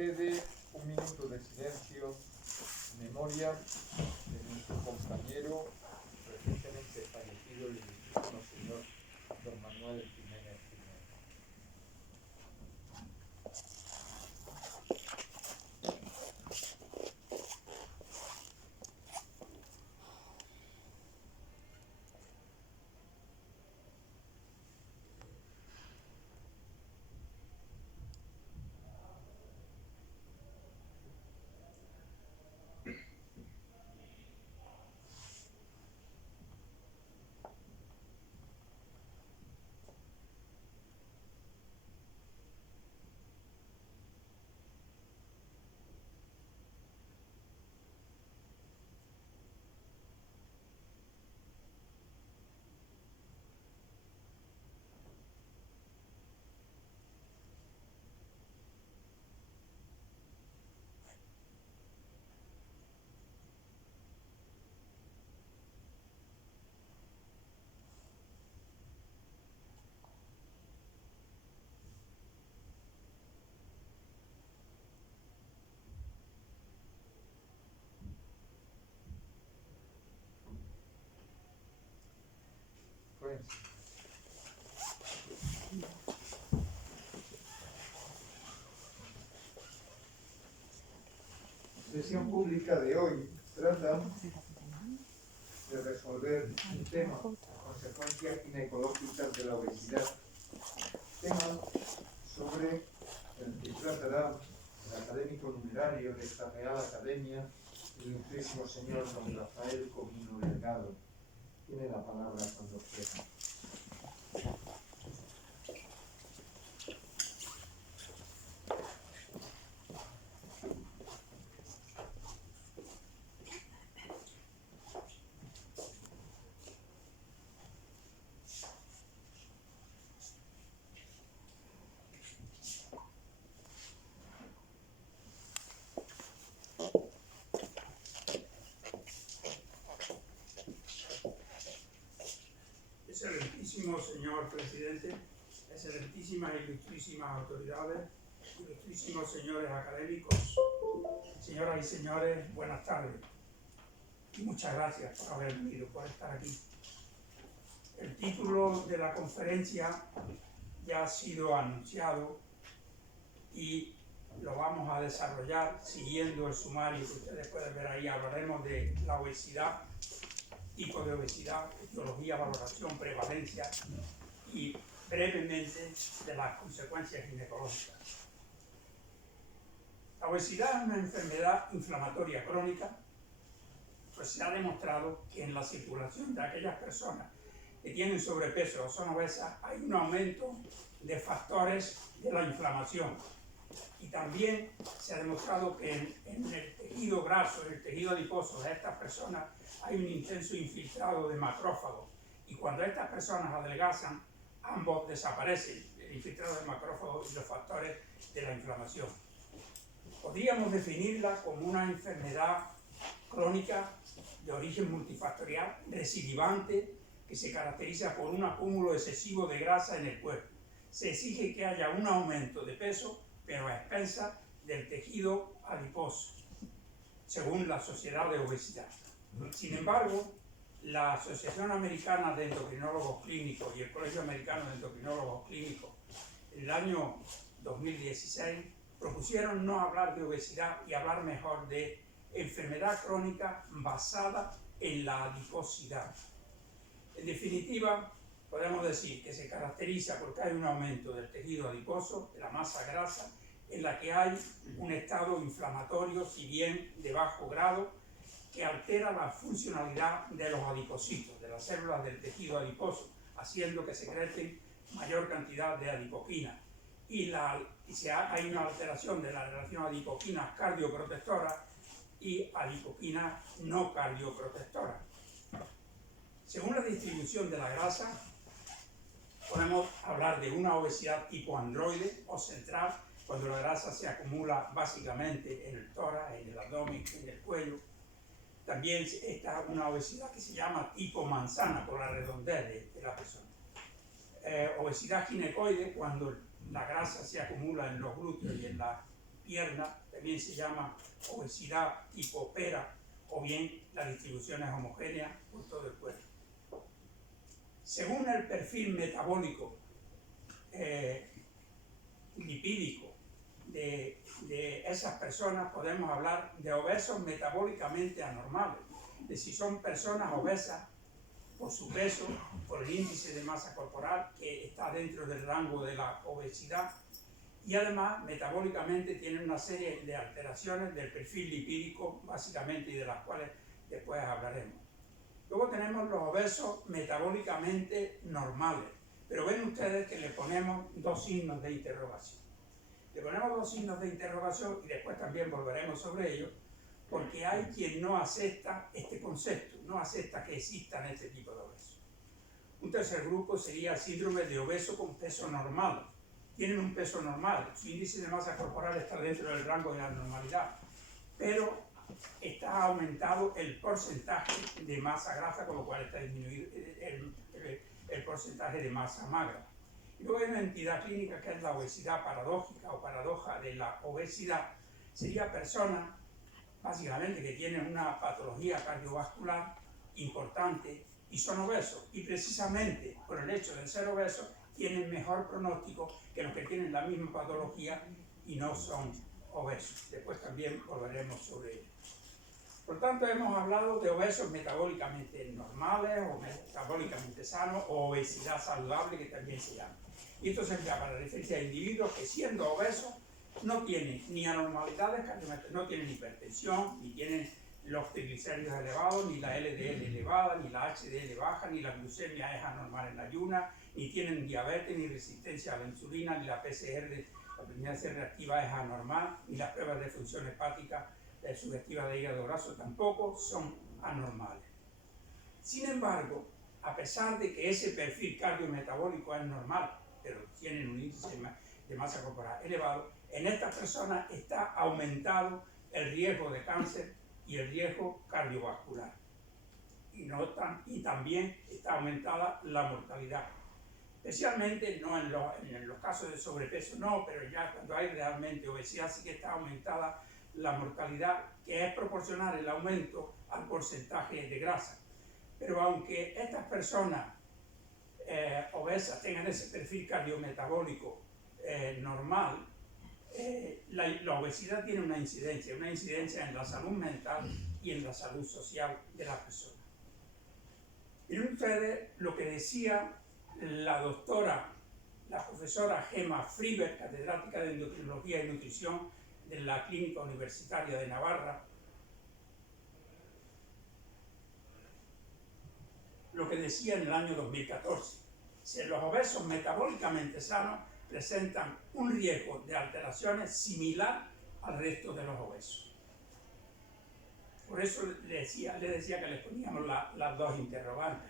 concede un minuto de silencio en memoria de nuestro compañero recientemente fallecido, el ilustrísimo señor don Manuel Jiménez Jiménez. Pues, la sesión pública de hoy trata de resolver un tema, consecuencias ginecológicas de la obesidad, tema sobre el que tratará el académico numerario de esta Real Academia, el ilustrísimo señor don Rafael Comino Delgado. Tiene la palabra cuando quiera. Excelentísimo señor presidente, excelentísimas e ilustrísimas autoridades, ilustrísimos señores académicos, señoras y señores, buenas tardes y muchas gracias por haber venido, por estar aquí. El título de la conferencia ya ha sido anunciado y lo vamos a desarrollar siguiendo el sumario que ustedes pueden ver ahí. Hablaremos de la obesidad, tipo de obesidad, etiología, valoración, prevalencia y brevemente de las consecuencias ginecológicas. La obesidad es una enfermedad inflamatoria crónica, pues se ha demostrado que en la circulación de aquellas personas que tienen sobrepeso o son obesas hay un aumento de factores de la inflamación. Y también se ha demostrado que en el tejido graso, en el tejido adiposo de estas personas hay un intenso infiltrado de macrófagos. Y cuando estas personas adelgazan, ambos desaparecen, el infiltrado de macrófagos y los factores de la inflamación. Podríamos definirla como una enfermedad crónica de origen multifactorial, recidivante, que se caracteriza por un acúmulo excesivo de grasa en el cuerpo. Se exige que haya un aumento de peso, pero a expensas del tejido adiposo, según la Sociedad de Obesidad. Sin embargo, la Asociación Americana de Endocrinólogos Clínicos y el Colegio Americano de Endocrinólogos Clínicos, en el año 2016, propusieron no hablar de obesidad y hablar mejor de enfermedad crónica basada en la adiposidad. En definitiva, podemos decir que se caracteriza porque hay un aumento del tejido adiposo, de la masa grasa, en la que hay un estado inflamatorio, si bien de bajo grado, que altera la funcionalidad de los adipocitos, de las células del tejido adiposo, haciendo que secreten mayor cantidad de adipokina. Y hay una alteración de la relación adipokina cardioprotectora y adipokina no cardioprotectora. Según la distribución de la grasa, podemos hablar de una obesidad tipo androide o central, cuando la grasa se acumula básicamente en el tórax, en el abdomen, en el cuello. También está una obesidad que se llama tipo manzana, por la redondez de la persona. Obesidad ginecoide, cuando la grasa se acumula en los glúteos y en la pierna, también se llama obesidad tipo pera, o bien la distribución es homogénea por todo el cuerpo. Según el perfil metabólico lipídico de esas personas, podemos hablar de obesos metabólicamente anormales, de si son personas obesas por su peso, por el índice de masa corporal que está dentro del rango de la obesidad, y además metabólicamente tienen una serie de alteraciones del perfil lipídico básicamente, y de las cuales después hablaremos. Luego tenemos los obesos metabólicamente normales, pero ven ustedes que le ponemos dos signos de interrogación. Le ponemos dos signos de interrogación y después también volveremos sobre ello, porque hay quien no acepta este concepto, no acepta que existan este tipo de obesos. Un tercer grupo sería el síndrome de obeso con peso normal. Tienen un peso normal, su índice de masa corporal está dentro del rango de la normalidad, pero está aumentado el porcentaje de masa grasa, con lo cual está disminuido el porcentaje de masa magra. Y luego hay una entidad clínica que es la obesidad paradójica o paradoja de la obesidad. Sería personas básicamente que tienen una patología cardiovascular importante y son obesos, y precisamente por el hecho de ser obesos tienen mejor pronóstico que los que tienen la misma patología y no son obesos. Después también volveremos sobre ello. Por tanto, hemos hablado de obesos metabólicamente normales o metabólicamente sanos, o obesidad saludable, que también se llama. Y esto se emplea para referirse a individuos que, siendo obesos, no tienen ni anormalidades cardiometabólicas, no tienen hipertensión, ni tienen los triglicéridos elevados, ni la LDL elevada, ni la HDL baja, ni la glucemia es anormal en ayuna, ni tienen diabetes, ni resistencia a la insulina, ni la PCR, la primera C reactiva es anormal, ni las pruebas de función hepática sugestivas de hígado graso tampoco son anormales. Sin embargo, a pesar de que ese perfil cardiometabólico es normal, pero tienen un índice de masa corporal elevado, en estas personas está aumentado el riesgo de cáncer y el riesgo cardiovascular. Y también está aumentada la mortalidad. Especialmente no en los casos de sobrepeso, no, pero ya cuando hay realmente obesidad sí que está aumentada la mortalidad, que es proporcional el aumento al porcentaje de grasa. Pero aunque estas personas obesas tengan ese perfil cardiometabólico normal, la obesidad tiene una incidencia en la salud mental y en la salud social de la persona. Miren ustedes lo que decía la profesora Gemma Friberg, catedrática de endocrinología y nutrición de la Clínica Universitaria de Navarra, lo que decía en el año 2014. Si los obesos metabólicamente sanos presentan un riesgo de alteraciones similar al resto de los obesos. Por eso le decía que les poníamos las dos interrogantes.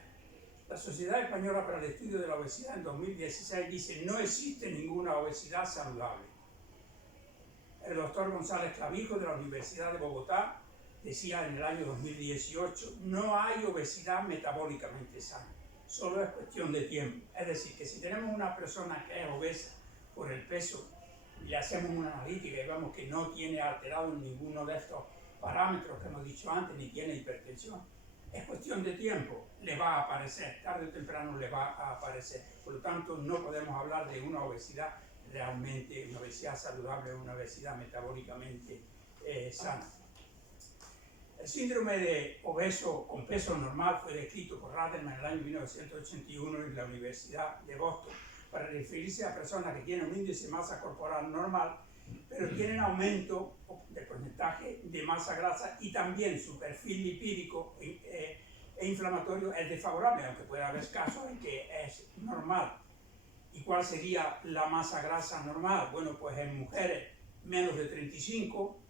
La Sociedad Española para el Estudio de la Obesidad en 2016 dice: no existe ninguna obesidad saludable. El doctor González Clavijo de la Universidad de Bogotá decía en el año 2018: no hay obesidad metabólicamente sana, solo es cuestión de tiempo. Es decir, que si tenemos una persona que es obesa por el peso y le hacemos una analítica y vemos que no tiene alterado ninguno de estos parámetros que hemos dicho antes, ni tiene hipertensión, es cuestión de tiempo, le va a aparecer, tarde o temprano le va a aparecer. Por lo tanto, no podemos hablar de una obesidad realmente, una obesidad saludable o una obesidad metabólicamente sana. El síndrome de obeso con peso normal fue descrito por Raderman en el año 1981 en la Universidad de Boston para referirse a personas que tienen un índice de masa corporal normal, pero tienen aumento del porcentaje de masa grasa, y también su perfil lipídico e inflamatorio es desfavorable, aunque puede haber casos en que es normal. ¿Y cuál sería la masa grasa normal? Bueno, pues en mujeres menos de 35,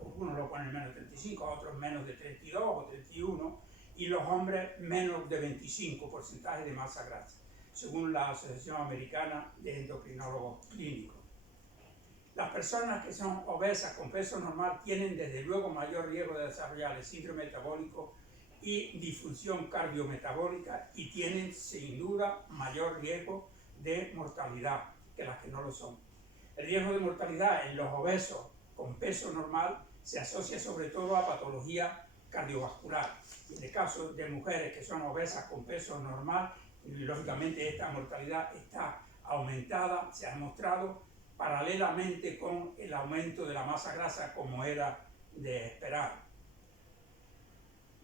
algunos lo ponen menos de 35, otros menos de 32 o 31, y los hombres menos de 25 porcentaje de masa grasa, según la Asociación Americana de Endocrinólogos Clínicos. Las personas que son obesas con peso normal tienen desde luego mayor riesgo de desarrollar el síndrome metabólico y disfunción cardiometabólica, y tienen sin duda mayor riesgo de mortalidad que las que no lo son. El riesgo de mortalidad en los obesos con peso normal se asocia sobre todo a patología cardiovascular. En el caso de mujeres que son obesas con peso normal, lógicamente esta mortalidad está aumentada, se ha demostrado paralelamente con el aumento de la masa grasa, como era de esperar.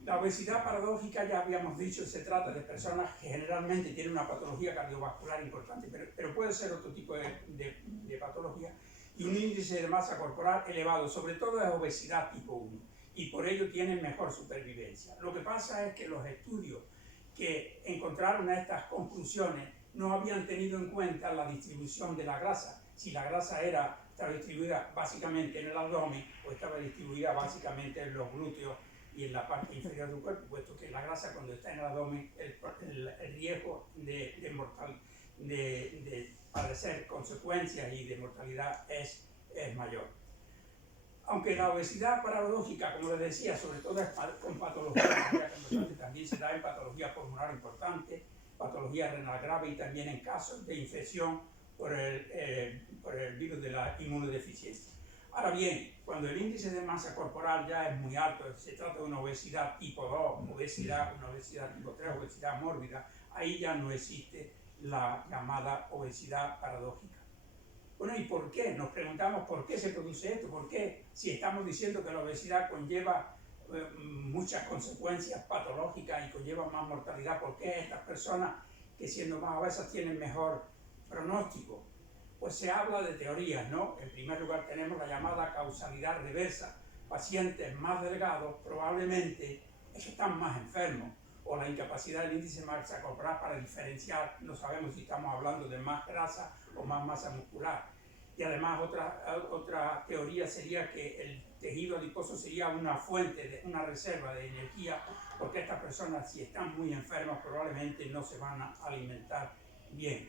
La obesidad paradójica, ya habíamos dicho, se trata de personas que generalmente tienen una patología cardiovascular importante, pero puede ser otro tipo de patología, y un índice de masa corporal elevado, sobre todo es obesidad tipo 1, y por ello tienen mejor supervivencia. Lo que pasa es que los estudios que encontraron estas conclusiones no habían tenido en cuenta la distribución de la grasa. Si la grasa estaba distribuida básicamente en el abdomen o estaba distribuida básicamente en los glúteos y en la parte inferior del cuerpo, puesto que la grasa cuando está en el abdomen, el riesgo de padecer consecuencias y de mortalidad es mayor. Aunque la obesidad paradójica, como les decía, sobre todo es con patología cardíaca importante, también se da en patología pulmonar importante, patología renal grave y también en casos de infección por el virus de la inmunodeficiencia. Ahora bien, cuando el índice de masa corporal ya es muy alto, se trata de una obesidad tipo 2, una obesidad tipo 3, obesidad mórbida, ahí ya no existe la llamada obesidad paradójica. Bueno, ¿y por qué? Nos preguntamos por qué se produce esto, por qué, si estamos diciendo que la obesidad conlleva muchas consecuencias patológicas y conlleva más mortalidad, ¿por qué estas personas que siendo más obesas tienen mejor pronóstico? Pues se habla de teorías, ¿no? En primer lugar tenemos la llamada causalidad reversa. Pacientes más delgados probablemente es que están más enfermos, o la incapacidad del índice de masa corporal para diferenciar, no sabemos si estamos hablando de más grasa o más masa muscular. Y además otra teoría sería que el tejido adiposo sería una fuente, una reserva de energía, porque estas personas, si están muy enfermas, probablemente no se van a alimentar bien.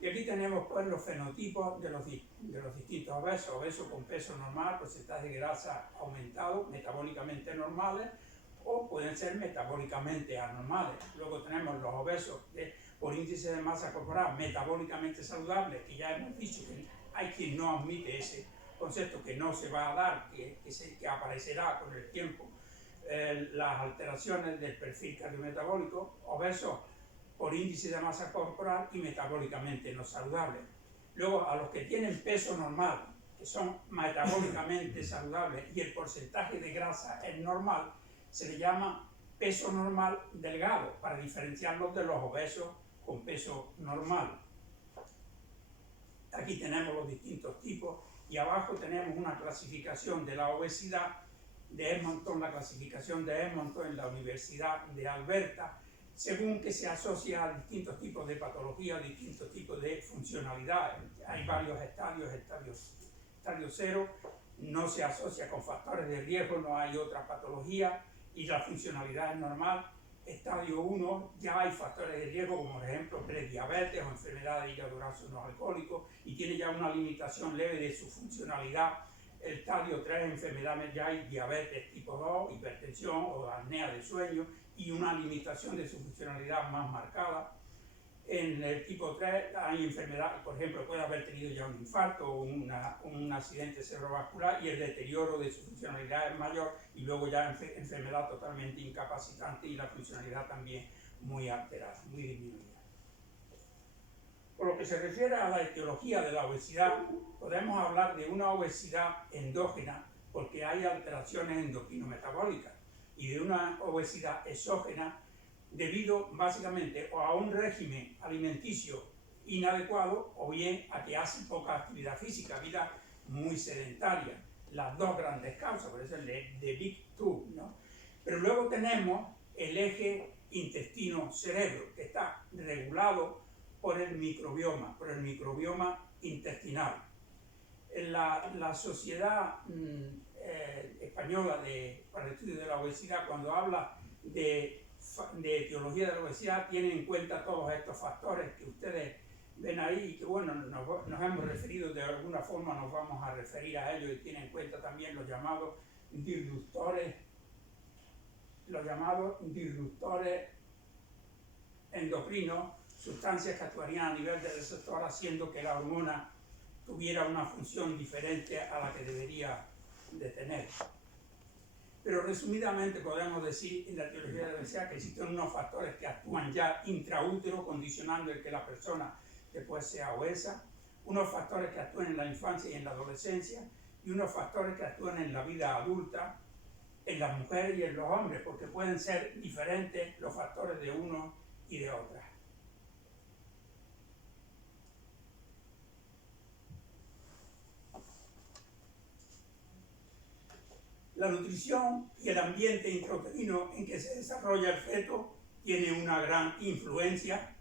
Y aquí tenemos pues los fenotipos de los distintos obesos. Obesos con peso normal, porcentaje de grasa aumentado, metabólicamente normales, o pueden ser metabólicamente anormales. Luego tenemos los obesos por índice de masa corporal metabólicamente saludables, que ya hemos dicho que hay quien no admite ese concepto, que no se va a dar, que aparecerá con el tiempo. Las alteraciones del perfil cardiometabólico, obesos por índice de masa corporal y metabólicamente no saludables. Luego, a los que tienen peso normal, que son metabólicamente saludables y el porcentaje de grasa es normal, se le llama peso normal delgado, para diferenciarlos de los obesos con peso normal. Aquí tenemos los distintos tipos y abajo tenemos una clasificación de la obesidad de Edmonton, la clasificación de Edmonton en la Universidad de Alberta, según que se asocia a distintos tipos de patología, distintos tipos de funcionalidad. Hay varios estadios. Estadio 0 no se asocia con factores de riesgo, no hay otra patología y la funcionalidad es normal. Estadio 1 ya hay factores de riesgo, como por ejemplo prediabetes o enfermedad de hígado graso no alcohólico, y tiene ya una limitación leve de su funcionalidad. El estadio 3, enfermedades, ya hay diabetes tipo 2, hipertensión o apnea de sueño y una limitación de su funcionalidad más marcada. En el tipo 3 hay enfermedad, por ejemplo, puede haber tenido ya un infarto o un accidente cerebrovascular y el deterioro de su funcionalidad es mayor, y luego ya enfermedad totalmente incapacitante y la funcionalidad también muy alterada, muy disminuida. Por lo que se refiere a la etiología de la obesidad, podemos hablar de una obesidad endógena porque hay alteraciones endocrino-metabólicas, y de una obesidad exógena debido básicamente o a un régimen alimenticio inadecuado o bien a que hacen poca actividad física, vida muy sedentaria. Las dos grandes causas, por eso el de Big Two, ¿no? Pero luego tenemos el eje intestino-cerebro, que está regulado por el microbioma intestinal. La Sociedad Española para el Estudio de la Obesidad, cuando habla de etiología de la obesidad, tiene en cuenta todos estos factores que ustedes ven ahí y que, bueno, nos hemos referido, de alguna forma nos vamos a referir a ellos, y tiene en cuenta también los llamados disruptores endocrinos, sustancias que actuarían a nivel del receptor haciendo que la hormona tuviera una función diferente a la que debería de tener. Pero resumidamente podemos decir en la teología de la obesidad que existen unos factores que actúan ya intraútero, condicionando el que la persona después sea obesa, unos factores que actúan en la infancia y en la adolescencia, y unos factores que actúan en la vida adulta, en las mujeres y en los hombres, porque pueden ser diferentes los factores de uno y de otra. La nutrición y el ambiente intrauterino en que se desarrolla el feto tiene una gran influencia.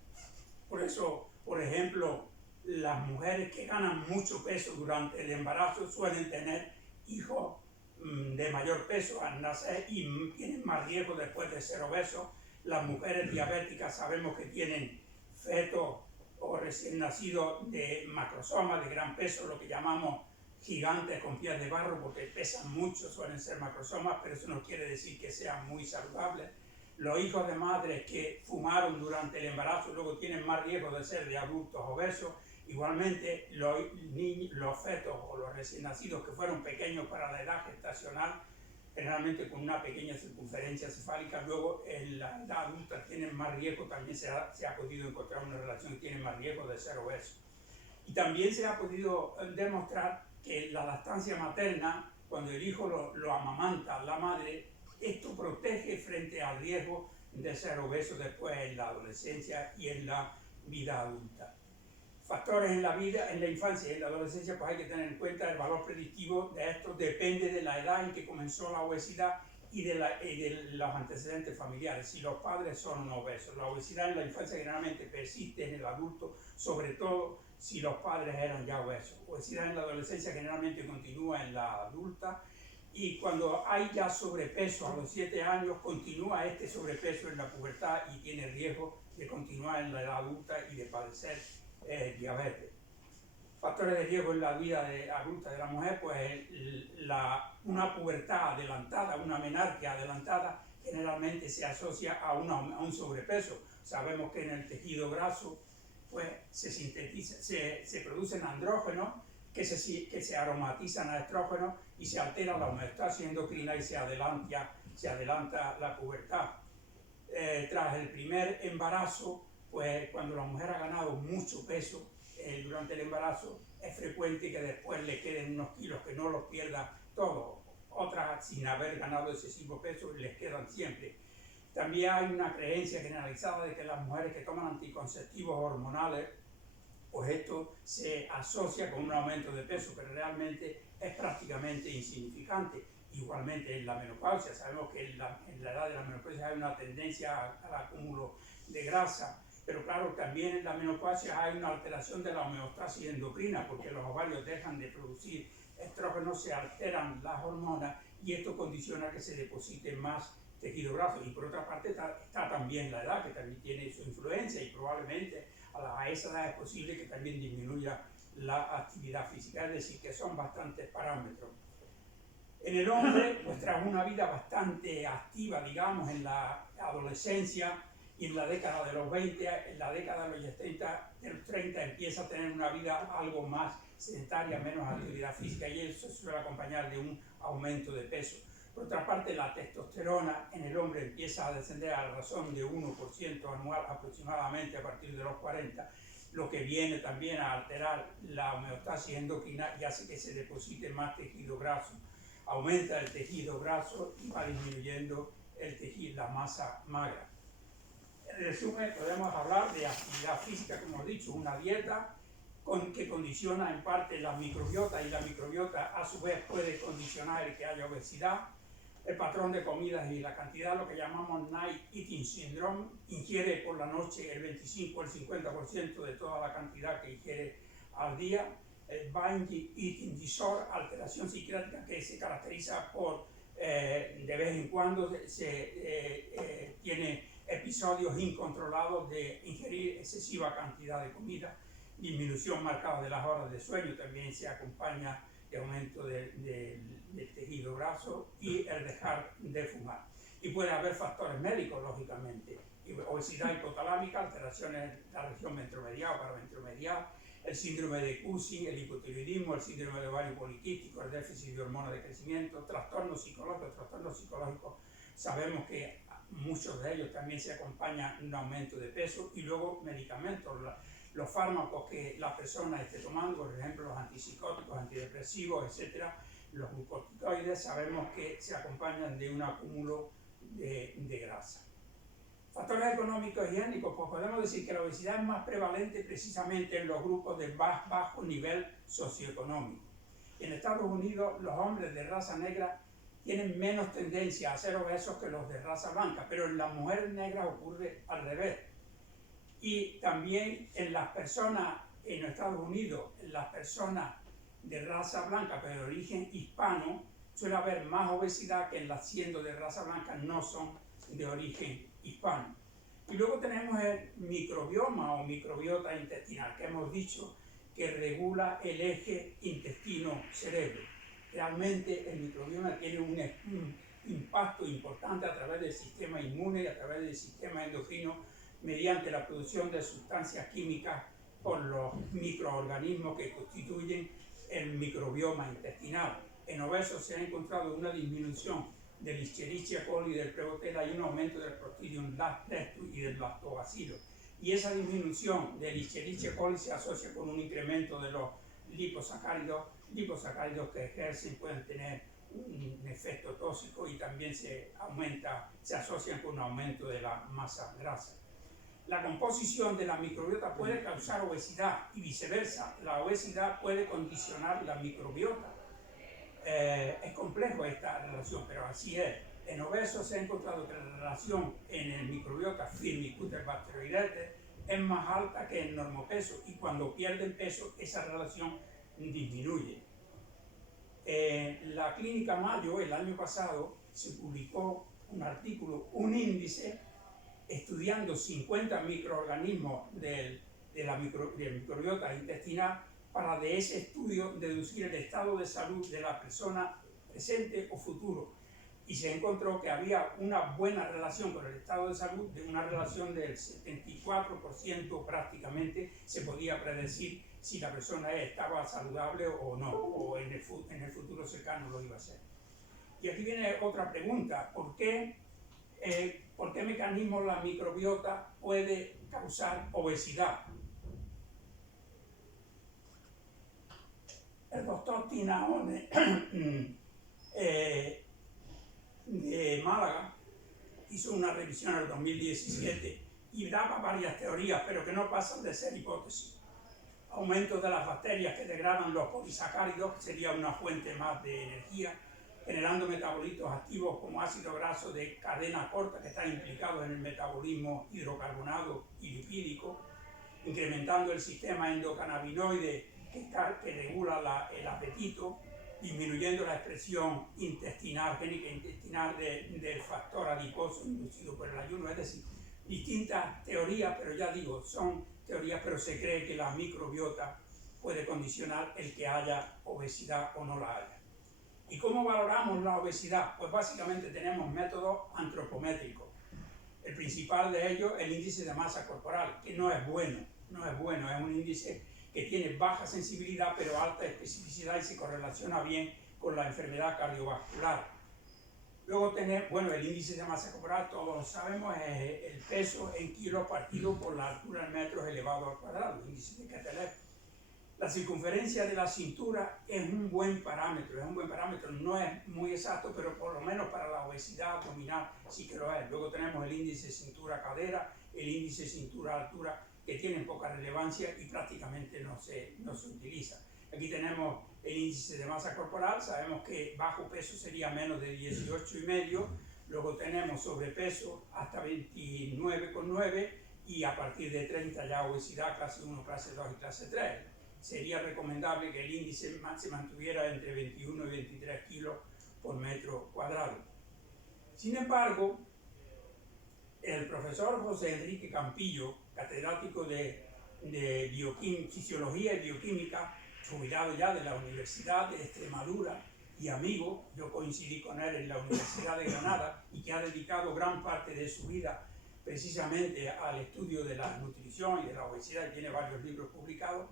Por eso, por ejemplo, las mujeres que ganan mucho peso durante el embarazo suelen tener hijos de mayor peso al nacer y tienen más riesgo después de ser obesos. Las mujeres diabéticas sabemos que tienen fetos o recién nacidos de macrosoma, de gran peso, lo que llamamos gigantes con pies de barro, porque pesan mucho, suelen ser macrosomas, pero eso no quiere decir que sean muy saludables. Los hijos de madres que fumaron durante el embarazo luego tienen más riesgo de ser de adultos obesos. Igualmente, los fetos o los recién nacidos que fueron pequeños para la edad gestacional, generalmente con una pequeña circunferencia cefálica, luego en la edad adulta tienen más riesgo, también se ha podido encontrar una relación, tienen más riesgo de ser obesos. Y también se ha podido demostrar que la lactancia materna, cuando el hijo lo amamanta la madre, esto protege frente al riesgo de ser obeso después en la adolescencia y en la vida adulta. Factores en la vida, en la infancia y en la adolescencia, pues hay que tener en cuenta el valor predictivo de esto, depende de la edad en que comenzó la obesidad y de los antecedentes familiares, si los padres son obesos. La obesidad en la infancia generalmente persiste en el adulto, sobre todo si los padres eran ya obesos. Obesidad en la adolescencia generalmente continúa en la adulta, y cuando hay ya sobrepeso a los 7 años, continúa este sobrepeso en la pubertad y tiene riesgo de continuar en la edad adulta y de padecer diabetes. Factores de riesgo en la vida adulta de la mujer, pues una pubertad adelantada, una menarquia adelantada, generalmente se asocia a un sobrepeso. Sabemos que en el tejido graso pues, se producen andrógenos que se aromatizan a estrógenos y se altera la homeostasis endocrina y se adelanta la pubertad. Tras el primer embarazo, pues cuando la mujer ha ganado mucho peso durante el embarazo, es frecuente que después le queden unos kilos, que no los pierda todos. Otras, sin haber ganado excesivo peso, les quedan siempre. También hay una creencia generalizada de que las mujeres que toman anticonceptivos hormonales, pues esto se asocia con un aumento de peso, pero realmente es prácticamente insignificante. Igualmente en la menopausia, sabemos que en la edad de la menopausia hay una tendencia al acúmulo de grasa, pero claro, también en la menopausia hay una alteración de la homeostasis endocrina, porque los ovarios dejan de producir estrógenos, se alteran las hormonas y esto condiciona que se deposite más tejido graso. Y por otra parte está también la edad, que también tiene su influencia, y probablemente a esa edad es posible que también disminuya la actividad física, es decir, que son bastantes parámetros. En el hombre, pues tras una vida bastante activa, digamos, en la adolescencia y en la década de los 20, en la década de los 30 empieza a tener una vida algo más sedentaria, menos actividad física, y eso se suele acompañar de un aumento de peso. Por otra parte, la testosterona en el hombre empieza a descender a la razón de 1% anual aproximadamente a partir de los 40, lo que viene también a alterar la homeostasis endocrina y hace que se deposite más tejido graso. Aumenta el tejido graso y va disminuyendo la masa magra. En resumen, podemos hablar de actividad física, como hemos dicho, una dieta que condiciona en parte la microbiota, y la microbiota a su vez puede condicionar el que haya obesidad. El patrón de comidas y la cantidad, lo que llamamos Night Eating Syndrome, ingiere por la noche el 25 o el 50% de toda la cantidad que ingiere al día. El Binge Eating Disorder, alteración psiquiátrica que se caracteriza por de vez en cuando tiene episodios incontrolados de ingerir excesiva cantidad de comida. Disminución marcada de las horas de sueño también se acompaña de aumento del tejido graso, y el dejar de fumar. Y puede haber factores médicos, lógicamente, obesidad hipotalámica, alteraciones de la región ventromedial o paraventromedial, el síndrome de Cushing, el hipotiroidismo, el síndrome de ovario poliquístico, el déficit de hormonas de crecimiento, trastornos psicológicos. Sabemos que muchos de ellos también se acompañan de un aumento de peso, y luego medicamentos, los fármacos que la persona esté tomando, por ejemplo los antipsicóticos, antidepresivos, etcétera, los glucocorticoides, sabemos que se acompañan de un acúmulo de grasa. Factores económicos y étnicos, pues podemos decir que la obesidad es más prevalente precisamente en los grupos de más bajo nivel socioeconómico. En Estados Unidos, los hombres de raza negra tienen menos tendencia a ser obesos que los de raza blanca, pero en las mujeres negras ocurre al revés. Y también en las personas en Estados Unidos, en las personas de raza blanca pero de origen hispano, suele haber más obesidad que en las siendo de raza blanca no son de origen hispano. Y luego tenemos el microbioma o microbiota intestinal, que hemos dicho que regula el eje intestino-cerebro. Realmente el microbioma tiene un impacto importante a través del sistema inmune y a través del sistema endocrino mediante la producción de sustancias químicas por los microorganismos que constituyen el microbioma intestinal. En obesos se ha encontrado una disminución del Escherichia coli, del Prevotella, y un aumento del Clostridium lactobacillus y del Lactobacillus. Y esa disminución del Escherichia coli se asocia con un incremento de los liposacáridos que pueden tener un efecto tóxico, y también se asocian con un aumento de la masa grasa. La composición de la microbiota puede causar obesidad y viceversa. La obesidad puede condicionar la microbiota. Es complejo esta relación, pero así es. En obesos se ha encontrado que la relación en el microbiota Firmicutes bacteroidetes es más alta que en normopeso, y cuando pierden peso esa relación disminuye. En la Clínica Mayo, el año pasado, se publicó un artículo, un índice, estudiando 50 microorganismos del microbiota intestinal, para de ese estudio deducir el estado de salud de la persona presente o futuro. Y se encontró que había una buena relación con el estado de salud, de una relación del 74% prácticamente. Se podía predecir si la persona estaba saludable o no, o en el futuro cercano lo iba a ser. Y aquí viene otra pregunta: ¿por qué mecanismo la microbiota puede causar obesidad? El doctor Tinaone de Málaga hizo una revisión en el 2017 y daba varias teorías, pero que no pasan de ser hipótesis. Aumento de las bacterias que degradan los polisacáridos, que sería una fuente más de energía, generando metabolitos activos como ácido graso de cadena corta, que están implicados en el metabolismo hidrocarbonado y lipídico, incrementando el sistema endocannabinoide que regula el apetito, disminuyendo la expresión génica intestinal del factor adiposo inducido por el ayuno. Es decir, distintas teorías, pero ya digo, son teorías, pero se cree que la microbiota puede condicionar el que haya obesidad o no la haya. ¿Y cómo valoramos la obesidad? Pues básicamente tenemos métodos antropométricos. El principal de ellos, el índice de masa corporal, que no es bueno, es un índice que tiene baja sensibilidad pero alta especificidad y se correlaciona bien con la enfermedad cardiovascular. Luego tenemos, el índice de masa corporal, todos lo sabemos, es el peso en kilos partido por la altura en metros elevado al cuadrado, el índice de Quetelet. La circunferencia de la cintura es un buen parámetro, no es muy exacto, pero por lo menos para la obesidad abdominal sí que lo es. Luego tenemos el índice cintura-cadera, el índice cintura-altura, que tienen poca relevancia y prácticamente no se utiliza. Aquí tenemos el índice de masa corporal, sabemos que bajo peso sería menos de 18,5, luego tenemos sobrepeso hasta 29,9 y a partir de 30 ya obesidad clase 1, clase 2 y clase 3. Sería recomendable que el índice se mantuviera entre 21 y 23 kilos por metro cuadrado. Sin embargo, el profesor José Enrique Campillo, catedrático de Fisiología y Bioquímica, jubilado ya de la Universidad de Extremadura y amigo, yo coincidí con él en la Universidad de Granada, y que ha dedicado gran parte de su vida precisamente al estudio de la nutrición y de la obesidad, y tiene varios libros publicados,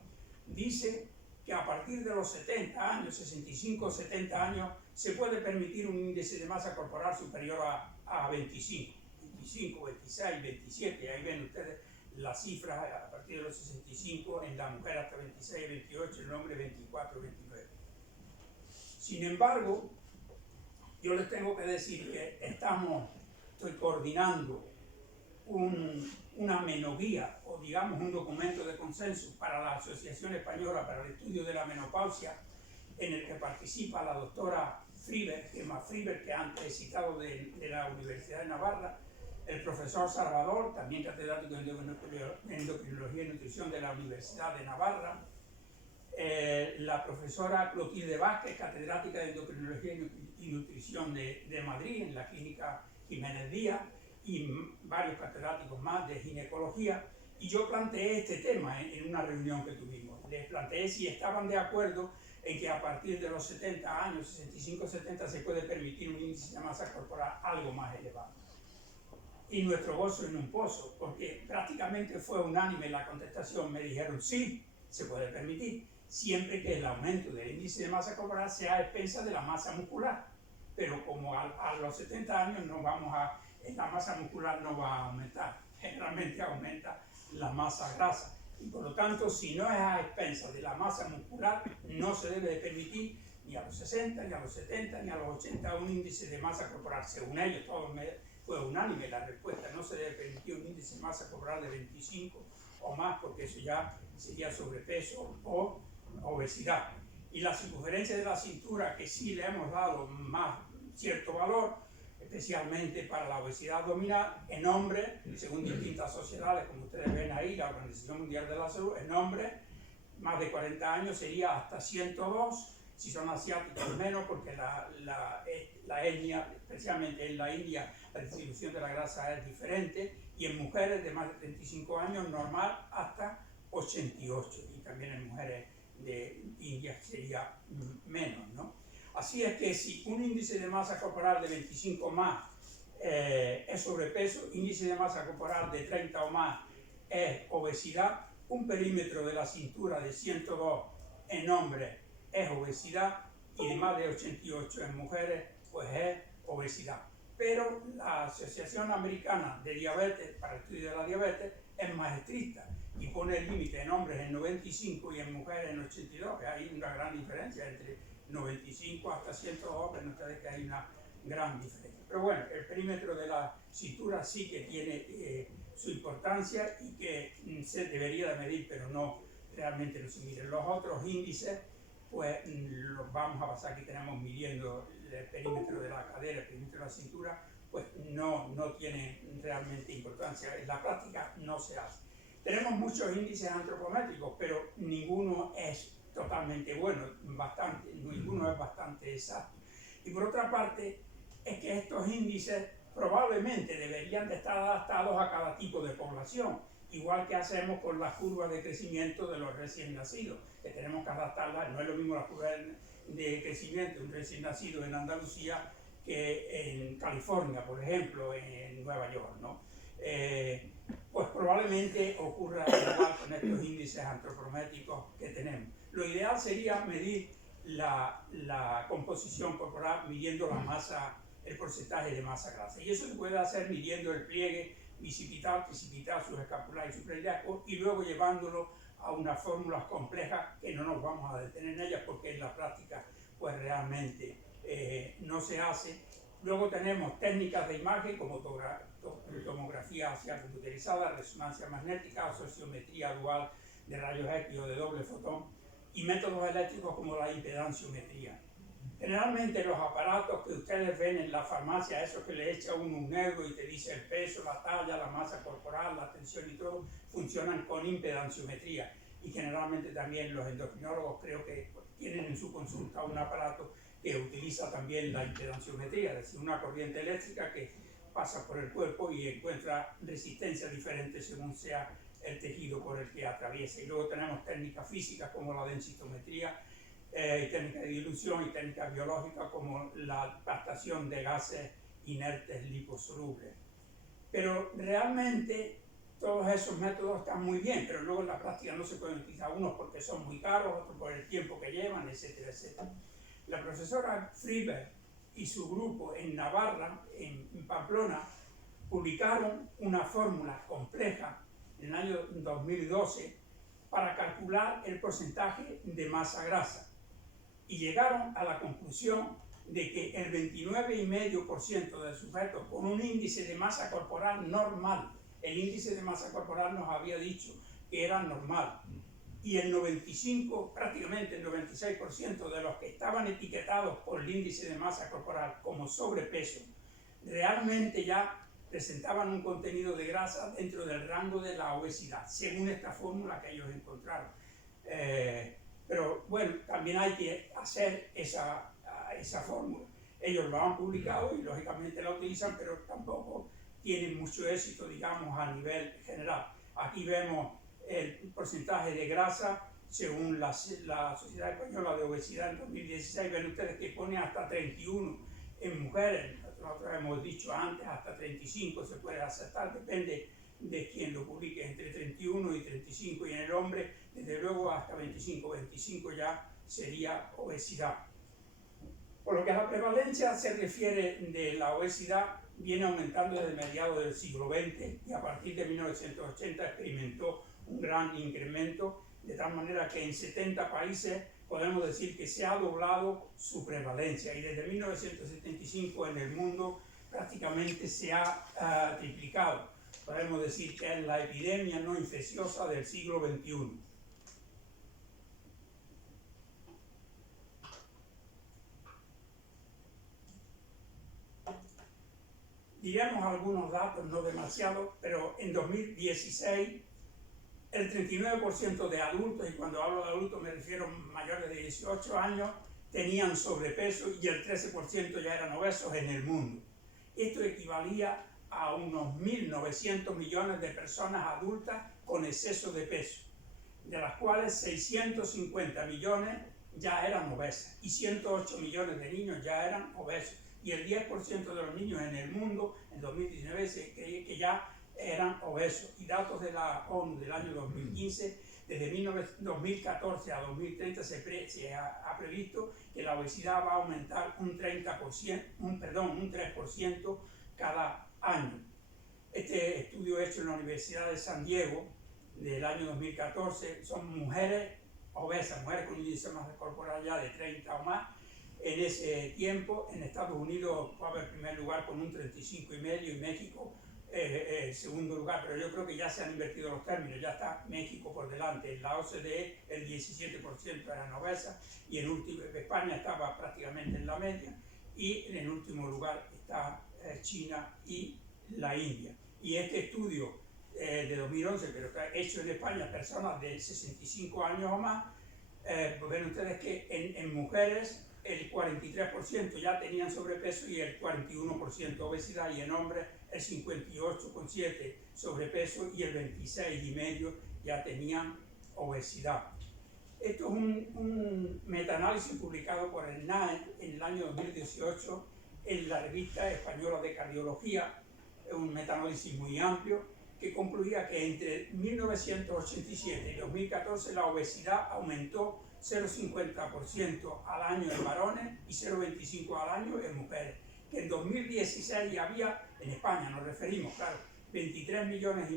dice que a partir de los 70 años, 65 o 70 años, se puede permitir un índice de masa corporal superior a 25, 26, 27, ahí ven ustedes las cifras a partir de los 65, en la mujer hasta 26, 28, en el hombre 24, 29. Sin embargo, yo les tengo que decir que estoy coordinando una menoguía, o digamos un documento de consenso para la Asociación Española para el Estudio de la Menopausia, en el que participa la doctora Gemma Friber, que antes he citado de la Universidad de Navarra, el profesor Salvador, también catedrático en Endocrinología y Nutrición de la Universidad de Navarra, la profesora Clotilde Vázquez, catedrática de Endocrinología y Nutrición de Madrid, en la Clínica Jiménez Díaz, y varios catedráticos más de ginecología, y yo planteé este tema en una reunión que tuvimos. Les planteé si estaban de acuerdo en que a partir de los 70 años, 65 70, se puede permitir un índice de masa corporal algo más elevado. Y nuestro gozo en un pozo, porque prácticamente fue unánime la contestación. Me dijeron sí, se puede permitir, siempre que el aumento del índice de masa corporal sea a expensas de la masa muscular. Pero como a los 70 años la masa muscular no va a aumentar, generalmente aumenta la masa grasa. Y por lo tanto, si no es a expensas de la masa muscular, no se debe de permitir ni a los 60, ni a los 70, ni a los 80 un índice de masa corporal. Según ellos, fue unánime la respuesta. No se debe permitir un índice de masa corporal de 25 o más, porque eso ya sería sobrepeso o obesidad. Y la circunferencia de la cintura, que sí le hemos dado más cierto valor, especialmente para la obesidad abdominal, en hombres, según distintas sociedades, como ustedes ven ahí, la Organización Mundial de la Salud, en hombres, más de 40 años sería hasta 102, si son asiáticos menos, porque la etnia, especialmente en la India, la distribución de la grasa es diferente, y en mujeres de más de 35 años normal hasta 88, y también en mujeres de India sería menos, ¿no? Así es que si un índice de masa corporal de 25 más es sobrepeso, índice de masa corporal de 30 o más es obesidad, un perímetro de la cintura de 102 en hombres es obesidad y de más de 88 en mujeres pues es obesidad. Pero la Asociación Americana de Diabetes, para el estudio de la diabetes, es más estricta y pone el límite en hombres en 95 y en mujeres en 82, hay una gran diferencia entre 95 hasta 102, ven ustedes que hay una gran diferencia. Pero bueno, el perímetro de la cintura sí que tiene su importancia y que se debería de medir, pero no realmente no se mide. Los otros índices, pues los vamos a pasar, aquí tenemos midiendo el perímetro de la cadera, el perímetro de la cintura, pues no tienen realmente importancia. En la práctica no se hace. Tenemos muchos índices antropométricos, pero ninguno es totalmente bueno, ninguno es bastante exacto. Y por otra parte, es que estos índices probablemente deberían de estar adaptados a cada tipo de población, igual que hacemos con las curvas de crecimiento de los recién nacidos, que tenemos que adaptarlas. No es lo mismo la curva de crecimiento de un recién nacido en Andalucía que en California, por ejemplo, en Nueva York, ¿no? Pues probablemente ocurra igual con estos índices antropométricos que tenemos. Lo ideal sería medir la composición corporal midiendo la masa, el porcentaje de masa grasa. Y eso se puede hacer midiendo el pliegue bicipital, tricipital, subescapular y suprailiaco, y luego llevándolo a unas fórmulas complejas que no nos vamos a detener en ellas porque en la práctica pues realmente no se hace. Luego tenemos técnicas de imagen como tomografía axial computerizada, resonancia magnética, absorciometría dual de rayos X o de doble fotón, y métodos eléctricos como la impedanciometría. Generalmente los aparatos que ustedes ven en la farmacia, esos que le echa uno un euro y te dice el peso, la talla, la masa corporal, la tensión y todo, funcionan con impedanciometría. Y generalmente también los endocrinólogos creo que tienen en su consulta un aparato que utiliza también la impedanciometría, es decir, una corriente eléctrica que pasa por el cuerpo y encuentra resistencia diferente según sea el tejido por el que atraviesa. Y luego tenemos técnicas físicas como la densitometría, técnicas de dilución y técnicas biológicas como la captación de gases inertes liposolubles. Pero realmente todos esos métodos están muy bien, pero luego en la práctica no se pueden utilizar, unos porque son muy caros, otros por el tiempo que llevan, etcétera, etcétera. La profesora Friberg y su grupo en Navarra, en Pamplona, publicaron una fórmula compleja en el año 2012 para calcular el porcentaje de masa grasa y llegaron a la conclusión de que el 29,5% de sujetos con un índice de masa corporal normal, el índice de masa corporal nos había dicho que era normal, y el 95, prácticamente el 96% de los que estaban etiquetados por el índice de masa corporal como sobrepeso, realmente ya presentaban un contenido de grasa dentro del rango de la obesidad, según esta fórmula que ellos encontraron. Pero bueno, también hay que hacer esa fórmula. Ellos lo han publicado y lógicamente la utilizan, pero tampoco tienen mucho éxito, digamos, a nivel general. Aquí vemos el porcentaje de grasa según la Sociedad Española de Obesidad en 2016. Ven ustedes que pone hasta 31 en mujeres. Nosotros hemos dicho antes hasta 35 se puede aceptar, depende de quién lo publique, entre 31 y 35, y en el hombre desde luego hasta 25 ya sería obesidad. Por lo que a la prevalencia se refiere de la obesidad, viene aumentando desde mediados del siglo XX y a partir de 1980 experimentó un gran incremento, de tal manera que en 70 países podemos decir que se ha doblado su prevalencia, y desde 1975 en el mundo prácticamente se ha triplicado. Podemos decir que es la epidemia no infecciosa del siglo XXI. Diremos algunos datos, no demasiado, pero en 2016 el 39% de adultos, y cuando hablo de adultos me refiero a mayores de 18 años, tenían sobrepeso y el 13% ya eran obesos en el mundo. Esto equivalía a unos 1.900 millones de personas adultas con exceso de peso, de las cuales 650 millones ya eran obesas y 108 millones de niños ya eran obesos. Y el 10% de los niños en el mundo en 2019 se cree que ya eran obesos. Y datos de la ONU del año 2015, desde 2014 a 2030 se ha previsto que la obesidad va a aumentar un 3% cada año. Este estudio hecho en la Universidad de San Diego del año 2014 son mujeres obesas, mujeres con índice de masa corporal ya de 30 o más. En ese tiempo, en Estados Unidos fue el primer lugar con un 35,5% y México segundo lugar, pero yo creo que ya se han invertido los términos, ya está México por delante. En la OCDE el 17% eran obesas y en España estaba prácticamente en la media, y en el último lugar está China y la India. Y este estudio de 2011, pero que ha hecho en España personas de 65 años o más, pues ven ustedes que en mujeres el 43% ya tenían sobrepeso y el 41% obesidad, y en hombres el 58,7% sobrepeso y el 26,5% ya tenían obesidad. Esto es un metaanálisis publicado por el NAE en el año 2018 en la Revista Española de Cardiología, un metaanálisis muy amplio que concluía que entre 1987 y 2014 la obesidad aumentó 0,50% al año en varones y 0,25% al año en mujeres. Que en 2016 ya había, en España nos referimos, claro, 23,5 millones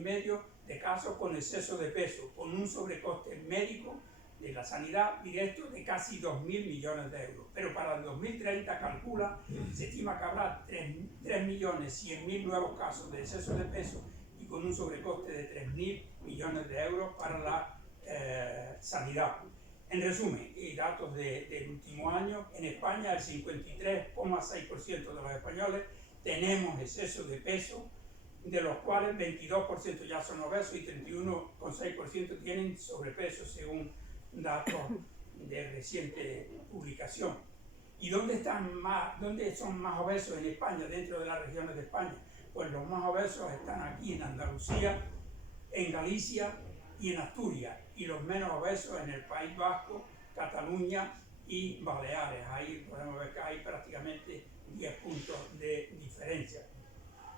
de casos con exceso de peso, con un sobrecoste médico de la sanidad directo de casi 2.000 millones de euros. Pero para el 2030 se estima que habrá 3.100.000 nuevos casos de exceso de peso y con un sobrecoste de 3.000 millones de euros para la sanidad. En resumen, y datos del último año, en España el 53,6% de los españoles tenemos exceso de peso, de los cuales 22% ya son obesos y 31,6% tienen sobrepeso, según datos de reciente publicación. ¿Y dónde son más obesos en España, dentro de las regiones de España? Pues los más obesos están aquí en Andalucía, en Galicia y en Asturias, y los menos obesos en el País Vasco, Cataluña y Baleares. Ahí podemos ver que hay prácticamente 10 puntos de diferencia.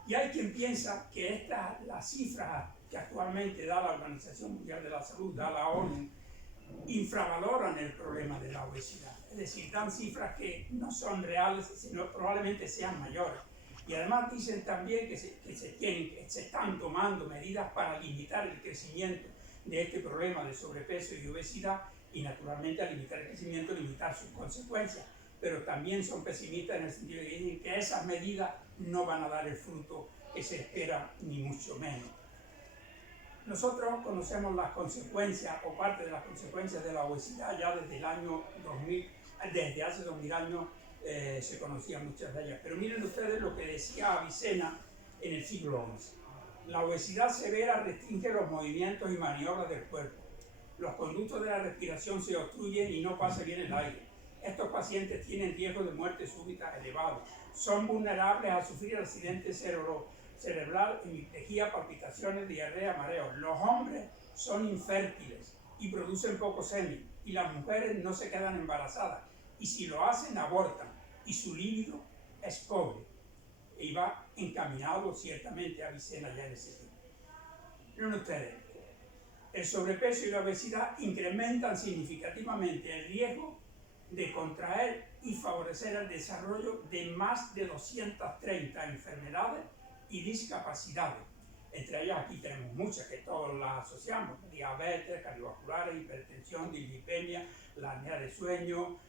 Y hay quien piensa que las cifras que que actualmente da la Organización Mundial de la Salud, da la ONU, infravaloran el problema de la obesidad. Es decir, dan cifras que no son reales, sino probablemente sean mayores. Y además dicen también que se están tomando medidas para limitar el crecimiento de este problema de sobrepeso y obesidad, y naturalmente al limitar el crecimiento, limitar sus consecuencias. Pero también son pesimistas en el sentido de que dicen que esas medidas no van a dar el fruto que se espera, ni mucho menos. Nosotros conocemos las consecuencias o parte de las consecuencias de la obesidad ya desde el año 2000, desde hace 2000 años se conocían muchas de ellas. Pero miren ustedes lo que decía Avicena en el siglo XI. La obesidad severa restringe los movimientos y maniobras del cuerpo. Los conductos de la respiración se obstruyen y no pasa bien el aire. Estos pacientes tienen riesgo de muerte súbita elevado. Son vulnerables a sufrir accidentes cerebral, hemiplegia, palpitaciones, diarrea, mareos. Los hombres son infértiles y producen poco semen, y las mujeres no se quedan embarazadas, y si lo hacen abortan, y su líbido es pobre. Y va encaminado ciertamente a Avicena ya en ese tiempo. Miren ustedes, el sobrepeso y la obesidad incrementan significativamente el riesgo de contraer y favorecer el desarrollo de más de 230 enfermedades y discapacidades. Entre ellas aquí tenemos muchas que todos las asociamos: diabetes, cardiovasculares, hipertensión, dislipemia, la apnea de sueño,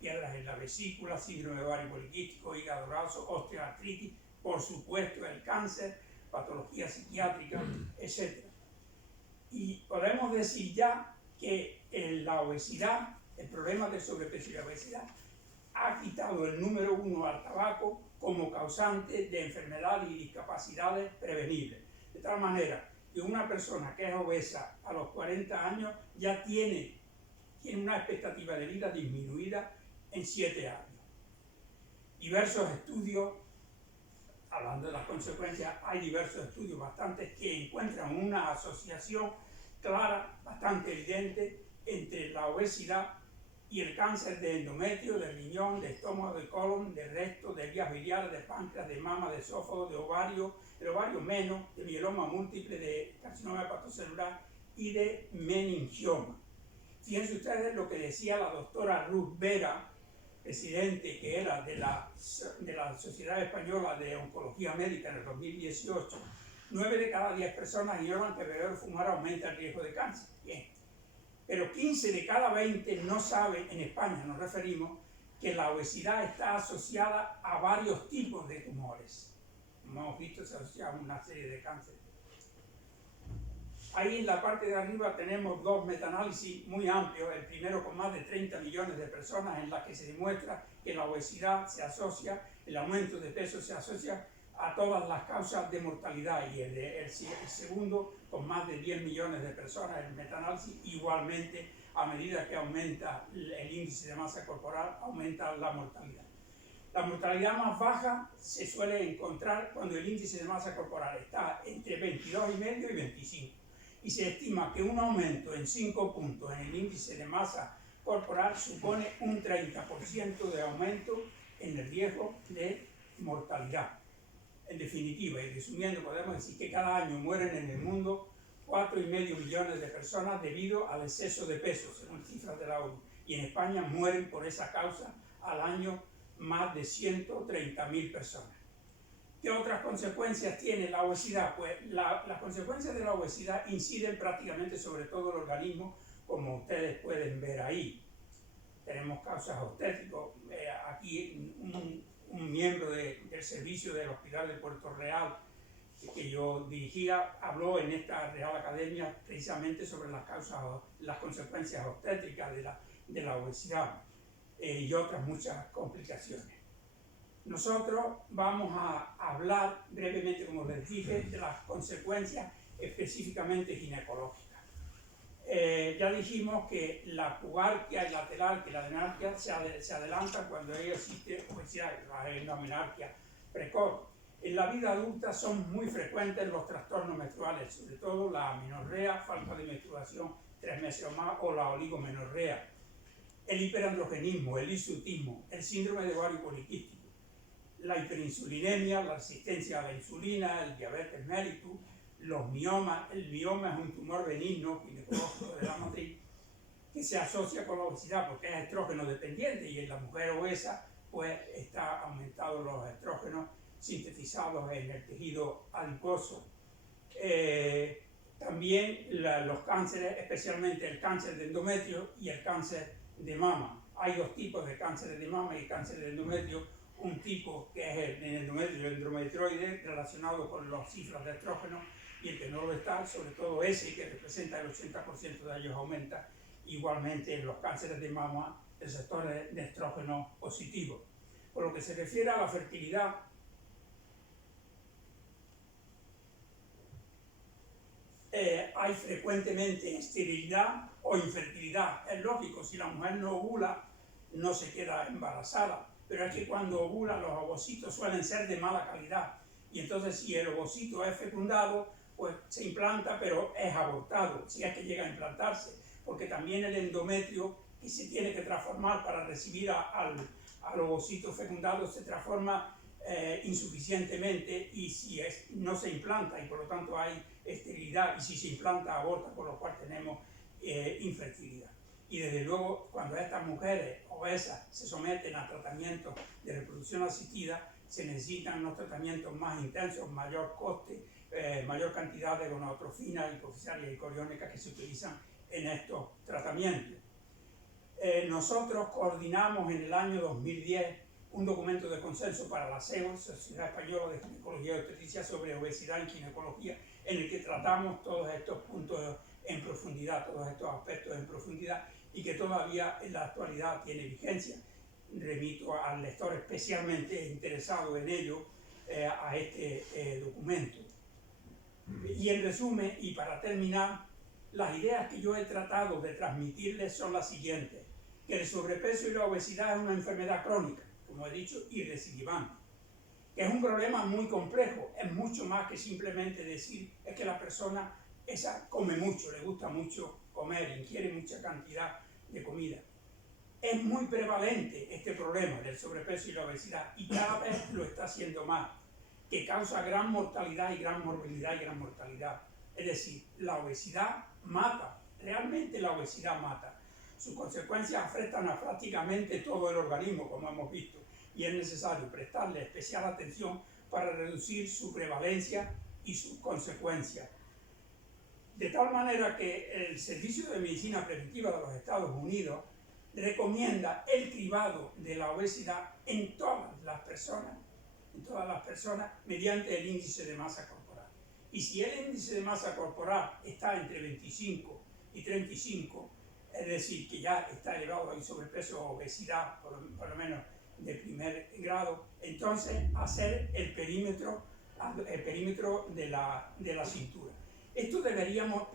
piedras en la vesícula, síndrome ovario poliquístico, hígado graso, osteoartritis, por supuesto el cáncer, patología psiquiátrica, etc. Y podemos decir ya que la obesidad, el problema del sobrepeso y la obesidad, ha quitado el número 1 al tabaco como causante de enfermedades y discapacidades prevenibles. De tal manera que una persona que es obesa a los 40 años ya tiene una expectativa de vida disminuida en 7 años. Diversos estudios, hablando de las consecuencias, hay diversos estudios bastantes que encuentran una asociación clara, bastante evidente, entre la obesidad y el cáncer de endometrio, de riñón, de estómago, de colon, de recto, de vías biliares, de páncreas, de mama, de esófago, de ovario, el ovario menos, de mieloma múltiple, de carcinoma hepatocelular y de meningioma. Fíjense ustedes lo que decía la doctora Ruth Vera, presidente que era de la Sociedad Española de Oncología Médica en el 2018. 9 de cada 10 personas ignoran que beber o fumar aumenta el riesgo de cáncer. Bien. Pero 15 de cada 20 no saben, en España nos referimos, que la obesidad está asociada a varios tipos de tumores. Como hemos visto, se asocia a una serie de cánceres. Ahí en la parte de arriba tenemos 2 metaanálisis muy amplios, el primero con más de 30 millones de personas, en las que se demuestra que la obesidad se asocia, el aumento de peso se asocia a todas las causas de mortalidad, y el segundo con más de 10 millones de personas, el metaanálisis, igualmente a medida que aumenta el índice de masa corporal, aumenta la mortalidad. La mortalidad más baja se suele encontrar cuando el índice de masa corporal está entre 22,5 y 25. Y se estima que un aumento en 5 puntos en el índice de masa corporal supone un 30% de aumento en el riesgo de mortalidad. En definitiva, y resumiendo, podemos decir que cada año mueren en el mundo 4,5 millones de personas debido al exceso de peso, según cifras de la ONU. Y en España mueren por esa causa al año más de 130.000 personas. ¿Qué otras consecuencias tiene la obesidad? Pues las consecuencias de la obesidad inciden prácticamente sobre todo el organismo, como ustedes pueden ver ahí. Tenemos causas obstétricas. Aquí un miembro del servicio del Hospital de Puerto Real que yo dirigía habló en esta Real Academia precisamente sobre las consecuencias obstétricas de la obesidad y otras muchas complicaciones. Nosotros vamos a hablar brevemente, como les dije, de las consecuencias específicamente ginecológicas. Ya dijimos que la pubarquia y la telarquia y la menarquia se adelantan cuando existe obesidad, la menarquia precoz. En la vida adulta son muy frecuentes los trastornos menstruales, sobre todo la amenorrea, falta de menstruación 3 meses o más, o la oligomenorrea, el hiperandrogenismo, el hirsutismo, el síndrome de ovario poliquístico, la hiperinsulinemia, la resistencia a la insulina, el diabetes mellitus, los miomas. El mioma es un tumor benigno ginecológico de la matriz que se asocia con la obesidad porque es estrógeno dependiente, y en la mujer obesa pues está aumentados los estrógenos sintetizados en el tejido adiposo. También los cánceres, especialmente el cáncer de endometrio y el cáncer de mama. Hay dos tipos de cáncer de mama y cáncer de endometrio. Un tipo que es el endometrio, el endometrioide, relacionado con las cifras de estrógeno, y el que no lo está, sobre todo ese que representa el 80% de ellos, aumenta. Igualmente en los cánceres de mama, el sector de estrógeno positivo. Por lo que se refiere a la fertilidad, hay frecuentemente esterilidad o infertilidad. Es lógico, si la mujer no ovula, no se queda embarazada, pero es que cuando ovula los ovocitos suelen ser de mala calidad, y entonces si el ovocito es fecundado, pues se implanta, pero es abortado, si es que llega a implantarse, porque también el endometrio, que se tiene que transformar para recibir al ovocito fecundado, se transforma insuficientemente, y si no se implanta, y por lo tanto hay esterilidad, y si se implanta, aborta, por lo cual tenemos infertilidad. Y desde luego, cuando estas mujeres obesas se someten a tratamientos de reproducción asistida, se necesitan unos tratamientos más intensos, mayor coste, mayor cantidad de gonadotrofinas, hipofisarias y coriónicas que se utilizan en estos tratamientos. Nosotros coordinamos en el año 2010 un documento de consenso para la SEGO, Sociedad Española de Ginecología y Obstetricia, sobre obesidad en ginecología, en el que tratamos todos estos puntos en profundidad, todos estos aspectos en profundidad, y que todavía en la actualidad tiene vigencia. Remito al lector especialmente interesado en ello a este documento. Y en resumen, y para terminar, las ideas que yo he tratado de transmitirles son las siguientes: que el sobrepeso y la obesidad es una enfermedad crónica, como he dicho, y recidivante, que es un problema muy complejo, es mucho más que simplemente decir es que la persona esa come mucho, le gusta mucho comer, ingiere mucha cantidad de comida. Es muy prevalente este problema del sobrepeso y la obesidad, y cada vez lo está haciendo más, que causa gran mortalidad y gran morbilidad y gran mortalidad. Es decir, la obesidad mata, realmente la obesidad mata. Sus consecuencias afectan a prácticamente todo el organismo, como hemos visto, y es necesario prestarle especial atención para reducir su prevalencia y sus consecuencias. De tal manera que el Servicio de Medicina Preventiva de los Estados Unidos recomienda el cribado de la obesidad en todas las personas, mediante el índice de masa corporal. Y si el índice de masa corporal está entre 25 y 35, es decir, que ya está elevado, hay sobrepeso o obesidad, por lo menos de primer grado, entonces hacer el perímetro de la cintura. Esto deberíamos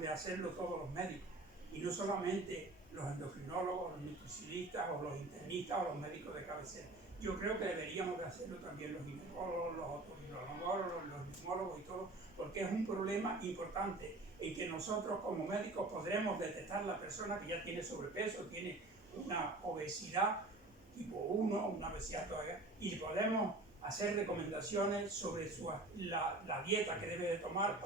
de hacerlo todos los médicos, y no solamente los endocrinólogos, los nutricionistas o los internistas o los médicos de cabecera. Yo creo que deberíamos de hacerlo también los ginecólogos, los otorrinolaringólogos, los neumólogos y todo, porque es un problema importante en que nosotros como médicos podremos detectar la persona que ya tiene sobrepeso, tiene una obesidad tipo 1, una obesidad todavía, y podemos hacer recomendaciones sobre la dieta que debe de tomar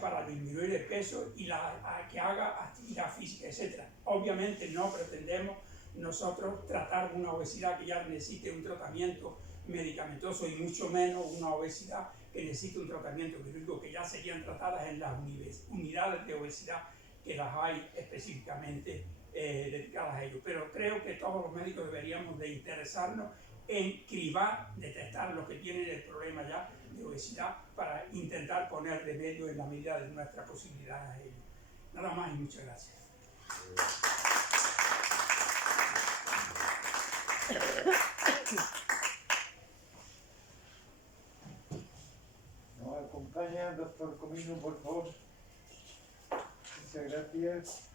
para disminuir el peso y que haga actividad física, etc. Obviamente no pretendemos nosotros tratar una obesidad que ya necesite un tratamiento medicamentoso, y mucho menos una obesidad que necesite un tratamiento quirúrgico, que ya serían tratadas en las unidades de obesidad, que las hay específicamente dedicadas a ello. Pero creo que todos los médicos deberíamos de interesarnos en cribar, detectar los que tienen el problema ya de obesidad, para intentar poner remedio en la medida de nuestras posibilidades a ello. Nada más y muchas gracias. Nos acompaña el doctor Comino, por favor. Muchas gracias.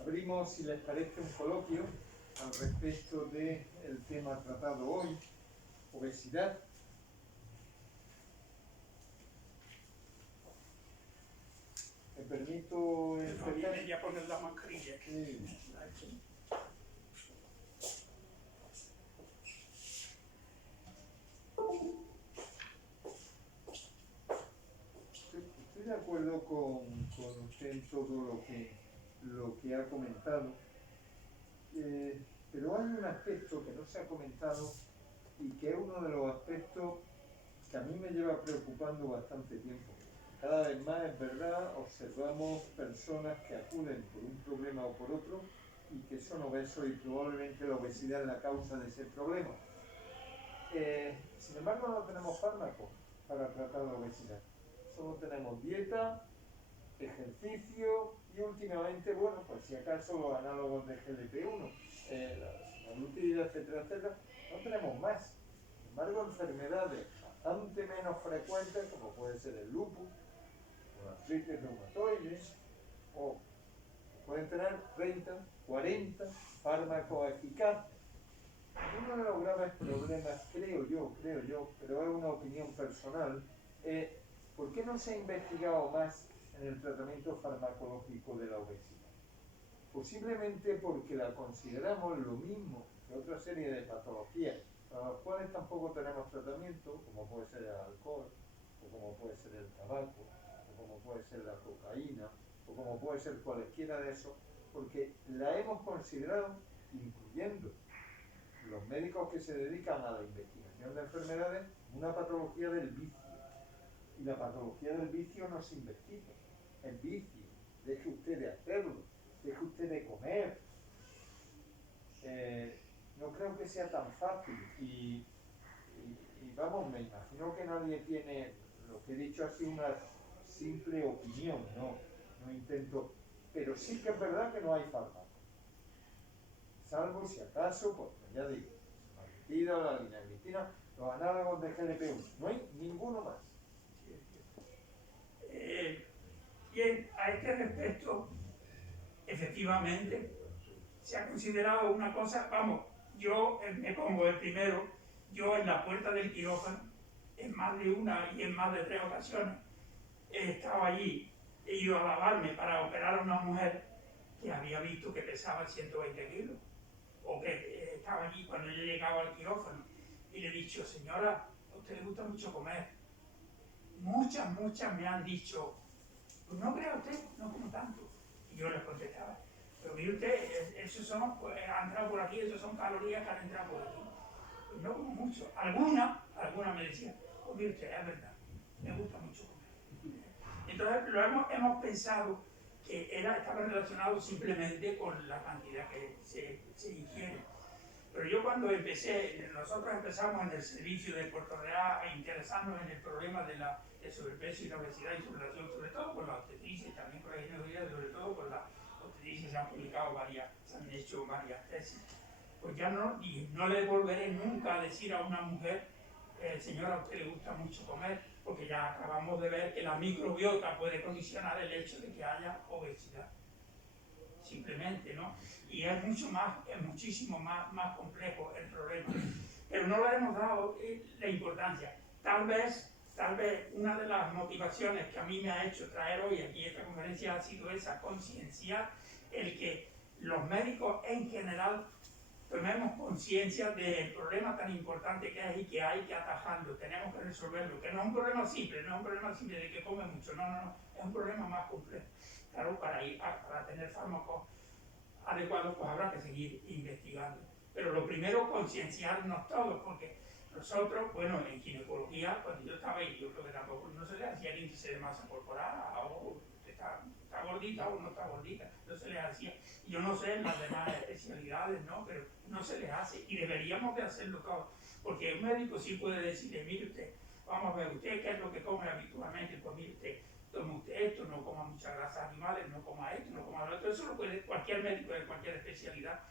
Abrimos, si les parece, un coloquio al respecto del tema tratado hoy, obesidad. Me permito empezar. Ya poner la mascarilla. Sí. acuerdo con usted en todo lo que ha comentado, pero hay un aspecto que no se ha comentado y que es uno de los aspectos que a mí me lleva preocupando bastante tiempo. Cada vez más, es verdad, observamos personas que acuden por un problema o por otro y que son obesos y probablemente la obesidad es la causa de ese problema. Sin embargo, no tenemos fármacos para tratar la obesidad. Solo tenemos dieta, ejercicio y últimamente, bueno, pues si acaso los análogos de GLP-1, la semaglutida, etcétera, etcétera. No tenemos más. Sin embargo, enfermedades bastante menos frecuentes, como puede ser el lupus, o la artritis reumatoide, o pueden tener 30, 40 fármacos eficaces. Uno de los graves problemas, creo yo, pero es una opinión personal, es ¿por qué no se ha investigado más en el tratamiento farmacológico de la obesidad? Posiblemente porque la consideramos lo mismo que otra serie de patologías para las cuales tampoco tenemos tratamiento, como puede ser el alcohol, o como puede ser el tabaco, o como puede ser la cocaína, o como puede ser cualquiera de esos, porque la hemos considerado, incluyendo los médicos que se dedican a la investigación de enfermedades, una patología del vicio. Y la patología del vicio no se investiga. El vicio, deje usted de hacerlo, deje usted de comer. No creo que sea tan fácil. Y vamos, me imagino que nadie tiene, lo que he dicho ha sido una simple opinión, no intento. Pero sí que es verdad que no hay fármaco. Salvo si acaso, pues ya digo, la semaglutida, la linagliptina, los análogos de GLP-1. No hay ninguno más. Bien, a este respecto, efectivamente, se ha considerado una cosa, vamos, yo me pongo el primero, yo en la puerta del quirófano, en más de una y en más de 3 ocasiones, he estado allí, he ido a lavarme para operar a una mujer que había visto que pesaba 120 kilos, o que estaba allí cuando yo llegaba al quirófano, y le he dicho, señora, a usted le gusta mucho comer. Muchas me han dicho, pues no crea usted, no como tanto. Y yo les contestaba, pero mire usted, esos son, pues, han entrado por aquí, esos son calorías que han entrado por aquí. Pues no como mucho. Alguna me decía, pues mire usted, es verdad, me gusta mucho comer. Entonces hemos pensado que estaba relacionado simplemente con la cantidad que se ingiere. Pero yo cuando nosotros empezamos en el servicio de Puerto Real a interesarnos en el problema del sobrepeso y la obesidad y su relación, sobre todo con la obstetricia y también con la ginecología, sobre todo con la obstetricia, se han hecho varias tesis. Pues ya no le volveré nunca a decir a una mujer, señora, a usted le gusta mucho comer, porque ya acabamos de ver que la microbiota puede condicionar el hecho de que haya obesidad. Simplemente, ¿no? Y es muchísimo más complejo el problema. Pero no le hemos dado la importancia. Tal vez una de las motivaciones que a mí me ha hecho traer hoy aquí esta conferencia ha sido esa conciencia, el que los médicos en general tomemos conciencia del problema tan importante que es y que hay que atajarlo, tenemos que resolverlo, que no es un problema simple, de que come mucho, no, es un problema más complejo. Claro, para tener fármacos adecuados, pues habrá que seguir investigando. Pero lo primero, concienciarnos todos, porque nosotros, bueno, en ginecología, cuando yo estaba ahí, yo creo que tampoco no se le hacía el índice de masa corporal, o está gordita o no está gordita, no se le hacía. Yo no sé en las demás especialidades, ¿no? Pero no se les hace y deberíamos de hacerlo todos, porque un médico sí puede decirle, mire usted, vamos a ver, usted qué es lo que come habitualmente, pues mire usted, tome usted esto, no coma muchas grasas animales, no coma esto, no coma lo otro. Eso lo puede, cualquier médico de cualquier especialidad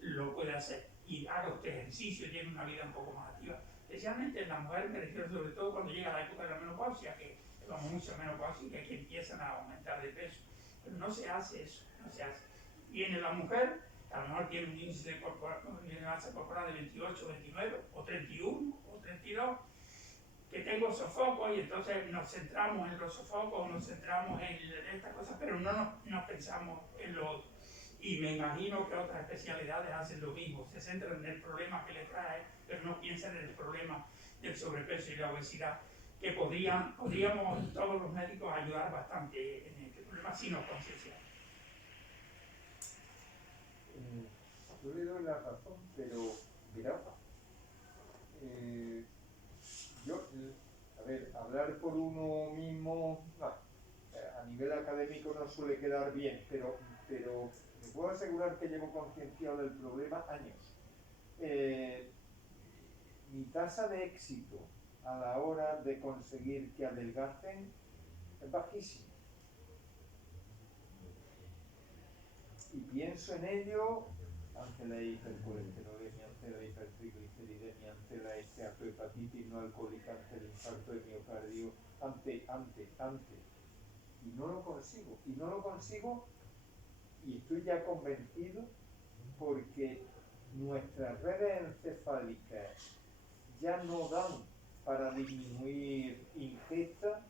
lo puede hacer. Y haga usted ejercicio, tiene una vida un poco más activa. Especialmente en las mujeres, me refiero sobre todo cuando llega la época de la menopausia, que vamos mucha menopausia y que empiezan a aumentar de peso. Pero no se hace eso, no se hace. Viene la mujer, a lo mejor tiene un índice de masa corporal de 28, 29, o 31, o 32, que tengo sofocos y entonces nos centramos en los sofocos, nos centramos en estas cosas, pero no nos pensamos en lo otro. Y me imagino que otras especialidades hacen lo mismo, se centran en el problema que le trae, pero no piensan en el problema del sobrepeso y la obesidad. que podríamos todos los médicos ayudar bastante en este problema si nos concienciamos. Yo le doy la razón, pero mira, a ver, hablar por uno mismo a nivel académico no suele quedar bien, pero me puedo asegurar que llevo concienciado del problema años. Mi tasa de éxito a la hora de conseguir que adelgacen es bajísima. Y pienso en ello ante la hipercolesterolemia, ante la hipertrigliceridemia, ante la esteatohepatitis no alcohólica, ante el infarto de miocardio, ante. Y no lo consigo, y estoy ya convencido porque nuestras redes encefálicas ya no dan para disminuir ingesta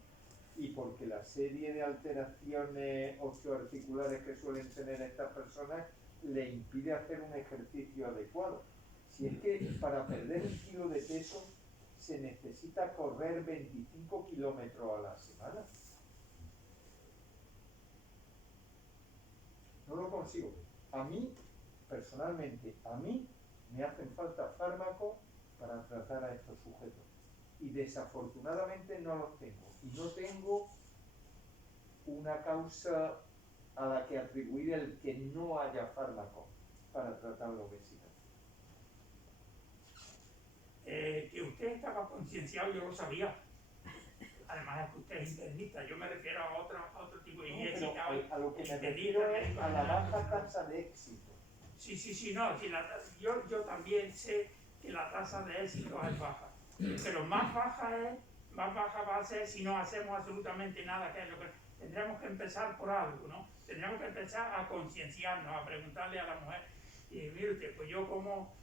y porque la serie de alteraciones osteoarticulares que suelen tener estas personas le impide hacer un ejercicio adecuado. Si es que para perder un kilo de peso se necesita correr 25 kilómetros a la semana. No lo consigo. A mí, personalmente, me hacen falta fármacos para tratar a estos sujetos. Y desafortunadamente no los tengo. Y no tengo una causa a la que atribuir el que no haya fármacos para tratar la obesidad. Que usted estaba concienciado, yo lo sabía. Además es que usted es internista, yo me refiero a otro tipo de a lo que me refiero es a la baja tasa de éxito. Sí, no, yo también sé que la tasa de éxito es baja, pero más baja va a ser si no hacemos absolutamente nada, que es lo que tendremos que empezar por algo, ¿no? Tendremos que empezar a concienciarnos, a preguntarle a la mujer, mire usted, pues yo como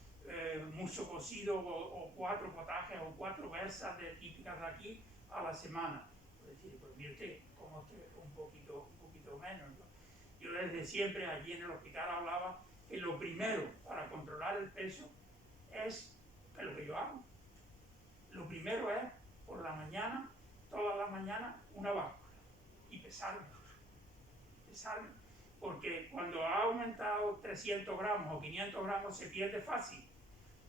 mucho cocido o 4 potajes o 4 versas típicas de aquí a la semana. Pues decir, pues mire usted, como usted un poquito menos, ¿no? Yo desde siempre allí en el hospital hablaba que lo primero para controlar el peso es lo que yo hago. Lo primero es por la mañana, todas las mañanas, una báscula y pesarme. Porque cuando ha aumentado 300 gramos o 500 gramos se pierde fácil.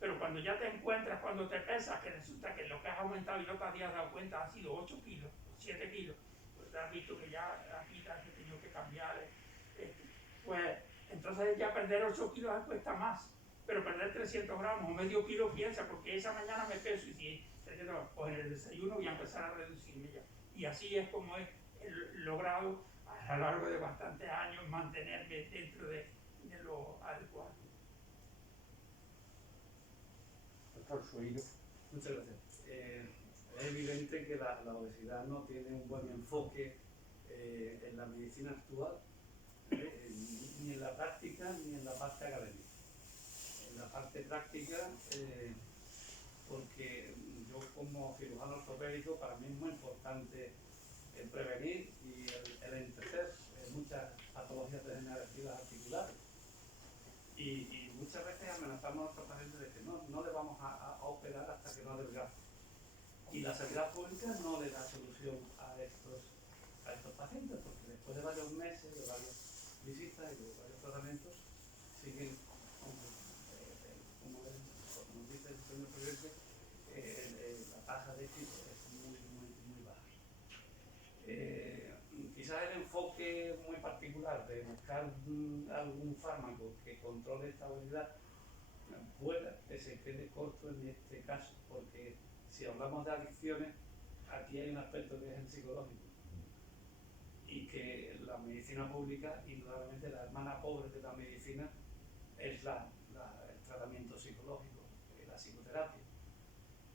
Pero cuando ya te encuentras, cuando te pesas, que resulta que lo que has aumentado y no te habías dado cuenta ha sido 8 kilos, 7 kilos, pues te has visto que ya aquí te has tenido que cambiar. Pues entonces ya perder 8 kilos cuesta más. Pero perder 300 gramos o medio kilo piensa, porque esa mañana me peso y si pues en el desayuno voy a empezar a reducirme ya. Y así es como he logrado a lo largo de bastantes años mantenerme dentro de lo adecuado. Muchas gracias. Es evidente que la obesidad no tiene un buen enfoque en la medicina actual, ni en la práctica ni en la parte académica. En la parte práctica, porque yo como cirujano ortopédico, para mí es muy importante el prevenir y el enterrar muchas patologías degenerativas articulares. Y muchas veces amenazamos a nuestros pacientes de que no le vamos a operar hasta que no adelgace. Y la sanidad pública no le da solución a estos pacientes, porque después de varios meses, de varias visitas y de varios tratamientos, siguen, como nos dice el señor presidente, la tasa de éxito es muy baja. Quizás el enfoque muy particular de buscar algún fármaco que controle esta obesidad pueda que se quede corto en este caso, porque si hablamos de adicciones, aquí hay un aspecto que es el psicológico y que la medicina pública, indudablemente la hermana pobre de la medicina, es el tratamiento psicológico, la psicoterapia.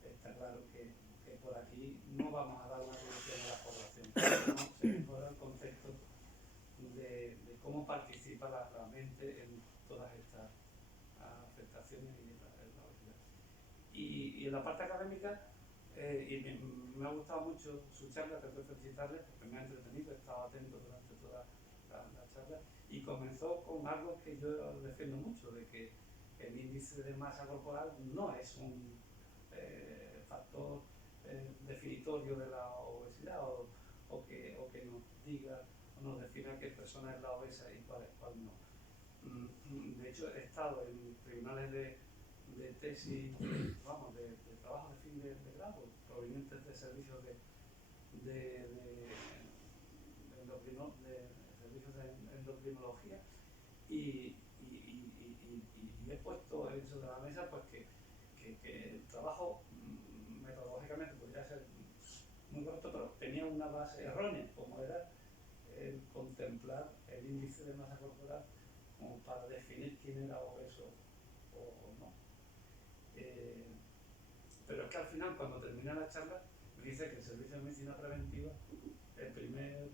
Está claro que por aquí no vamos a dar una solución a la población, no se mejora el concepto de cómo participa la mente en todas estas afectaciones y en la obesidad. Y en la parte académica, me ha gustado mucho su charla, tengo que felicitarle porque me ha entretenido, he estado atento durante toda la charla y comenzó con algo que yo defiendo mucho, de que el índice de masa corporal no es un factor definitorio de la obesidad o que nos diga o nos defina qué persona es la obesa y cuál no. De hecho, he estado en tribunales de tesis, vamos, de trabajo de fin de grado, provenientes de servicios de servicios de endocrinología y he puesto sobre la mesa pues que el trabajo metodológicamente podría ser muy correcto, pero tenía una base errónea, como era el contemplar el índice de masa corporal como para definir quién era obeso o no. Pero es que al final, cuando termina la charla, me dice que el servicio de medicina preventiva, el primer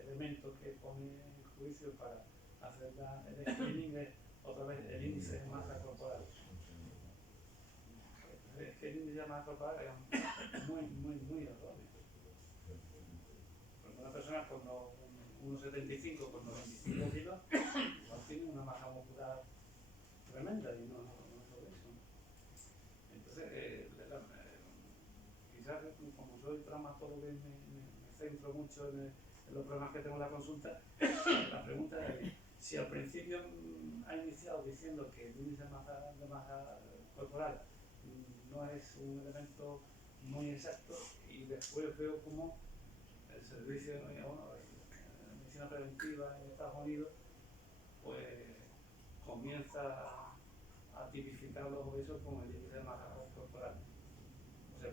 elemento que pone en juicio para hacer el screening es otra vez el índice de masa corporal. Es que el índice de masa corporal es muy erróneo. Porque una persona con 1,75 con 95 kilos no tiene una masa muscular tremenda y no es obeso. Entonces, quizás como soy traumatólogo y me centro mucho en los problemas que tengo en la consulta, la pregunta es si al principio ha iniciado diciendo que el índice de masa corporal no es un elemento muy exacto y después veo como el servicio de medicina preventiva en Estados Unidos pues comienza a tipificar los obesos como el índice de masa corporal. O sea,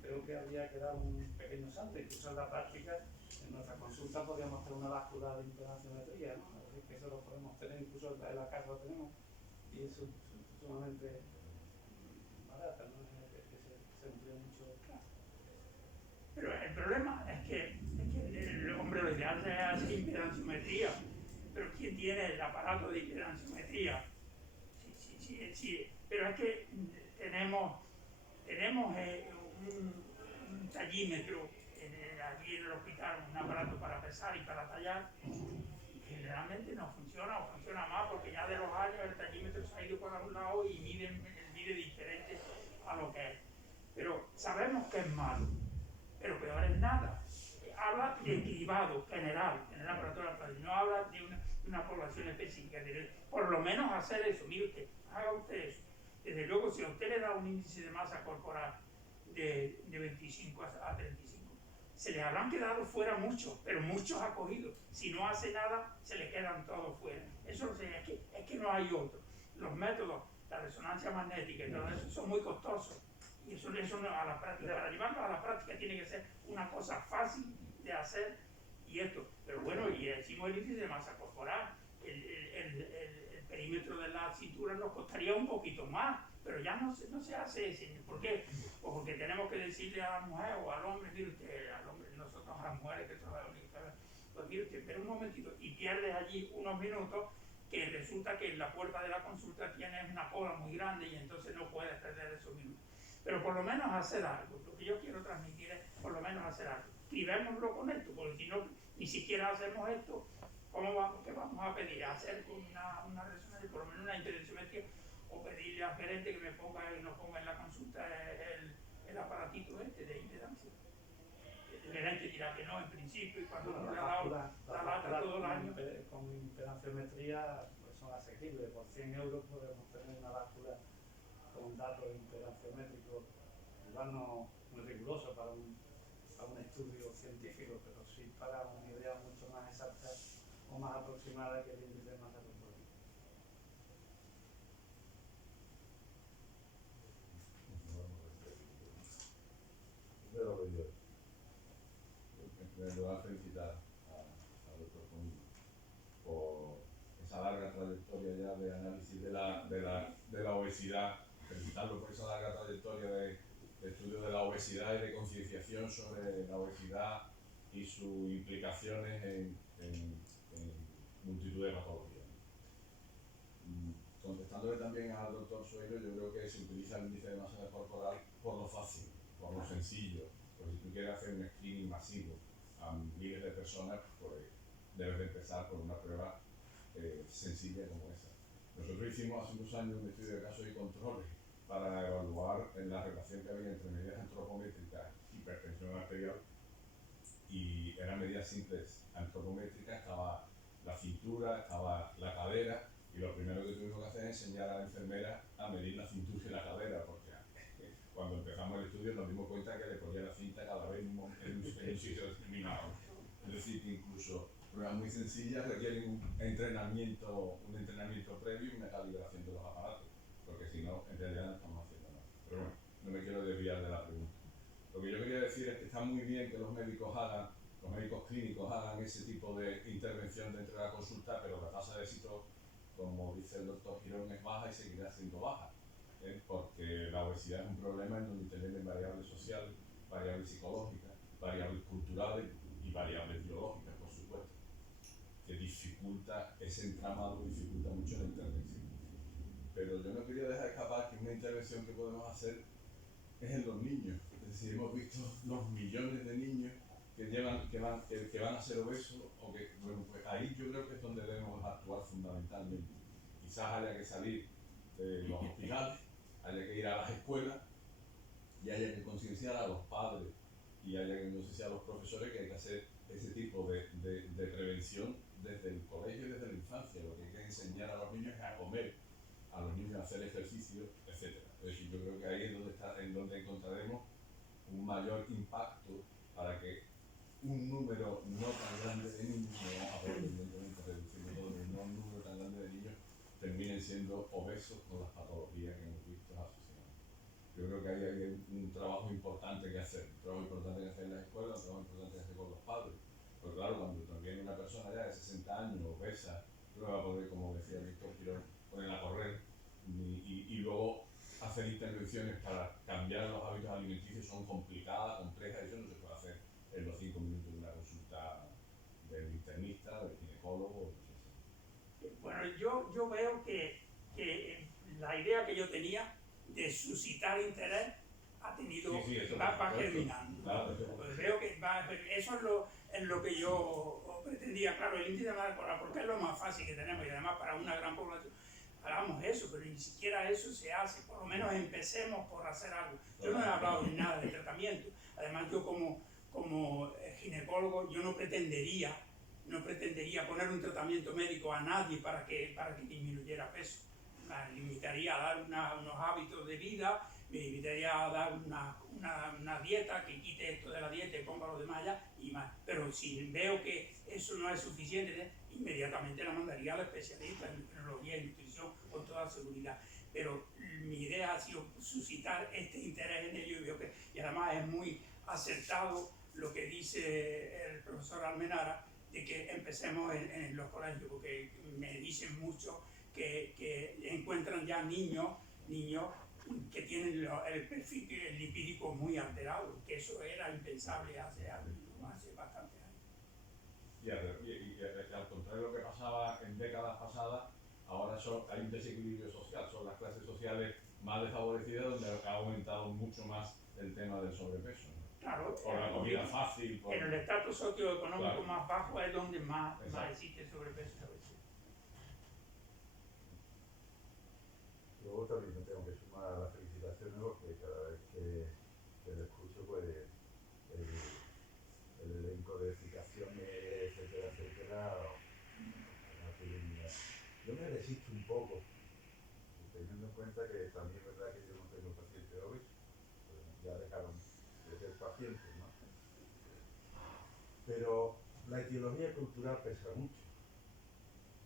creo que habría que dar un pequeño salto, incluso en la práctica, en nuestra consulta podríamos hacer una báscula de impedanciometría, ¿no? Es decir, que eso lo podemos tener, incluso en la casa lo tenemos, y es sumamente barata, ¿no? Es que se emplea mucho. Pero el problema es que el hombre lo ideal se hace impedanciometría, pero ¿quién tiene el aparato de impedanciometría? Sí, pero es que tenemos un tallímetro aquí en el hospital, un aparato para pesar y para tallar, y generalmente no funciona o funciona más porque ya de los años el tallímetro se ha ido por algún lado y mide diferente a lo que es. Pero sabemos que es malo, pero peor es nada. Habla de cribado general para toda la población, no habla de una población específica. Por lo menos hacer eso, mire usted, haga usted eso. Desde luego, si a usted le da un índice de masa corporal de 25 a 35, se les habrán quedado fuera muchos, pero muchos acogidos. Si no hace nada, se les quedan todos fuera. Eso es que no hay otro. Los métodos, la resonancia magnética y todo eso son muy costosos. Y eso no, a la práctica, para llevarlo a la práctica tiene que ser una cosa fácil de hacer y esto. Pero bueno, y decimos el índice de masa corporal, el perímetro de la cintura nos costaría un poquito más, pero ya no se hace ese. ¿Por qué? Pues porque tenemos que decirle a la mujer o al hombre, mire usted, al hombre, nosotros a las mujeres que trabajan, pues mire usted, espera un momentito, y pierdes allí unos minutos que resulta que en la puerta de la consulta tienes una cola muy grande y entonces no puedes perder esos minutos. Pero por lo menos hacer algo, lo que yo quiero transmitir es por lo menos hacer algo. Escribémoslo con esto, porque si no, ni siquiera hacemos esto, ¿qué vamos a pedir? Hacer una resonancia, por lo menos una impedanciometría, o pedirle al gerente que nos ponga en la consulta el aparatito de impedancia. El gerente dirá que no en principio, y cuando uno le ha dado la lata todo el año. Con impedanciometría pues son asequibles, por 100 euros podemos tener una báscula con datos impedanciométricos, igual no muy riguroso para un estudio científico, pero sí para una idea mucho más exacta o más aproximada que el índice de masa corporal. Me voy a felicitar al doctor Comín por esa larga trayectoria ya de análisis de la obesidad, felicitarlo por esa larga trayectoria de estudio de la obesidad y de concienciación sobre la obesidad y sus implicaciones en multitud de patologías. Contestándole también al doctor Sueiro, yo creo que se utiliza el índice de masa corporal por lo fácil, por lo sencillo, porque si tú quieres hacer un screening masivo a miles de personas, pues debes de empezar por una prueba sencilla como esa. Nosotros hicimos hace unos años un estudio de casos y controles para evaluar la relación que había entre medidas antropométricas, hipertensión arterial, y eran medidas simples antropométricas. Estaba la cintura, estaba la cadera, y lo primero que tuvimos que hacer es enseñar a la enfermera a medir la cintura y la cadera, porque cuando empezamos el estudio nos dimos cuenta que le ponía la cinta cada vez en un sitio determinado. Es decir, que incluso pruebas muy sencillas requieren un entrenamiento previo y una calibración de los aparatos, porque si no, en realidad no estamos haciendo nada. Pero bueno, no me quiero desviar de la pregunta. Lo que yo quería decir es que está muy bien que los médicos clínicos hagan ese tipo de intervención dentro de la consulta, pero la tasa de éxito, como dice el doctor Girón, es baja y seguirá siendo baja, porque la obesidad es un problema en donde intervienen variables sociales, variables psicológicas, variables culturales y variables biológicas, por supuesto, que dificulta ese entramado, dificulta mucho la intervención. Pero yo no quería dejar escapar que una intervención que podemos hacer es en los niños. Es decir, hemos visto los millones de niños que van a ser obesos, o que, bueno, pues ahí yo creo que es donde debemos actuar fundamentalmente. Quizás haya que salir de los hospitales, haya que ir a las escuelas y haya que concienciar a los padres y haya que concienciar a los profesores que hay que hacer ese tipo de prevención desde el colegio y desde la infancia. Lo que hay que enseñar a los niños es a comer, a los niños a hacer ejercicio, etc. Es decir, yo creo que ahí es donde encontraremos un mayor impacto para que un número no tan grande de niños, no vamos a ver evidentemente reduciendo todo, no un número tan grande de niños terminen siendo obesos con las patologías que hemos visto asociadas. Yo creo que ahí hay un trabajo importante que hacer, un trabajo importante que hacer en las escuelas, un trabajo importante que hacer con los padres. Pero claro, cuando también una persona ya de 60 años, obesa, no va a poder, como decía Víctor Girón, ponerla a correr, y luego hacer intervenciones para cambiar los hábitos alimenticios son complicadas, complejas, y eso no se puede hacer en los 5 minutos de una consulta del internista, del ginecólogo. Bueno, yo veo que la idea que yo tenía de suscitar interés ha tenido, va germinando. Claro, pues veo que eso es lo que yo pretendía. Claro, el índice de masa corporal, porque es lo más fácil que tenemos, y además para una gran población hagamos eso, pero ni siquiera eso se hace. Por lo menos empecemos por hacer algo. Yo no he hablado de nada de tratamiento. Además, yo como ginecólogo, yo no pretendería poner un tratamiento médico a nadie para que disminuyera peso. Me limitaría a dar unos hábitos de vida, me limitaría a dar una dieta que quite esto de la dieta y ponga lo demás allá y más. Pero si veo que eso no es suficiente, inmediatamente la mandaría al especialista en endocrinología y nutrición con toda seguridad. Pero mi idea ha sido suscitar este interés en ello, y además es muy acertado lo que dice el profesor Almenara, de que empecemos en los colegios, porque me dicen mucho que encuentran ya niños que tienen el perfil lipídico muy alterado, que eso era impensable hace bastantes años. Y al contrario de lo que pasaba en décadas pasadas, ahora hay un desequilibrio social, son las clases sociales más desfavorecidas donde ha aumentado mucho más el tema del sobrepeso, ¿no? Claro, Por la comida fácil. En el estatus socioeconómico claro, más bajo es donde más existe sobrepeso y obesidad. Luego también me tengo que sumar a las felicitaciones, porque cada vez que lo escucho, pues el elenco de explicaciones, etcétera, yo me resisto un poco, teniendo en cuenta que también es verdad que yo no tengo pacientes obesos, ya dejaron de ser pacientes, ¿no? Pero la etiología cultural pesa mucho.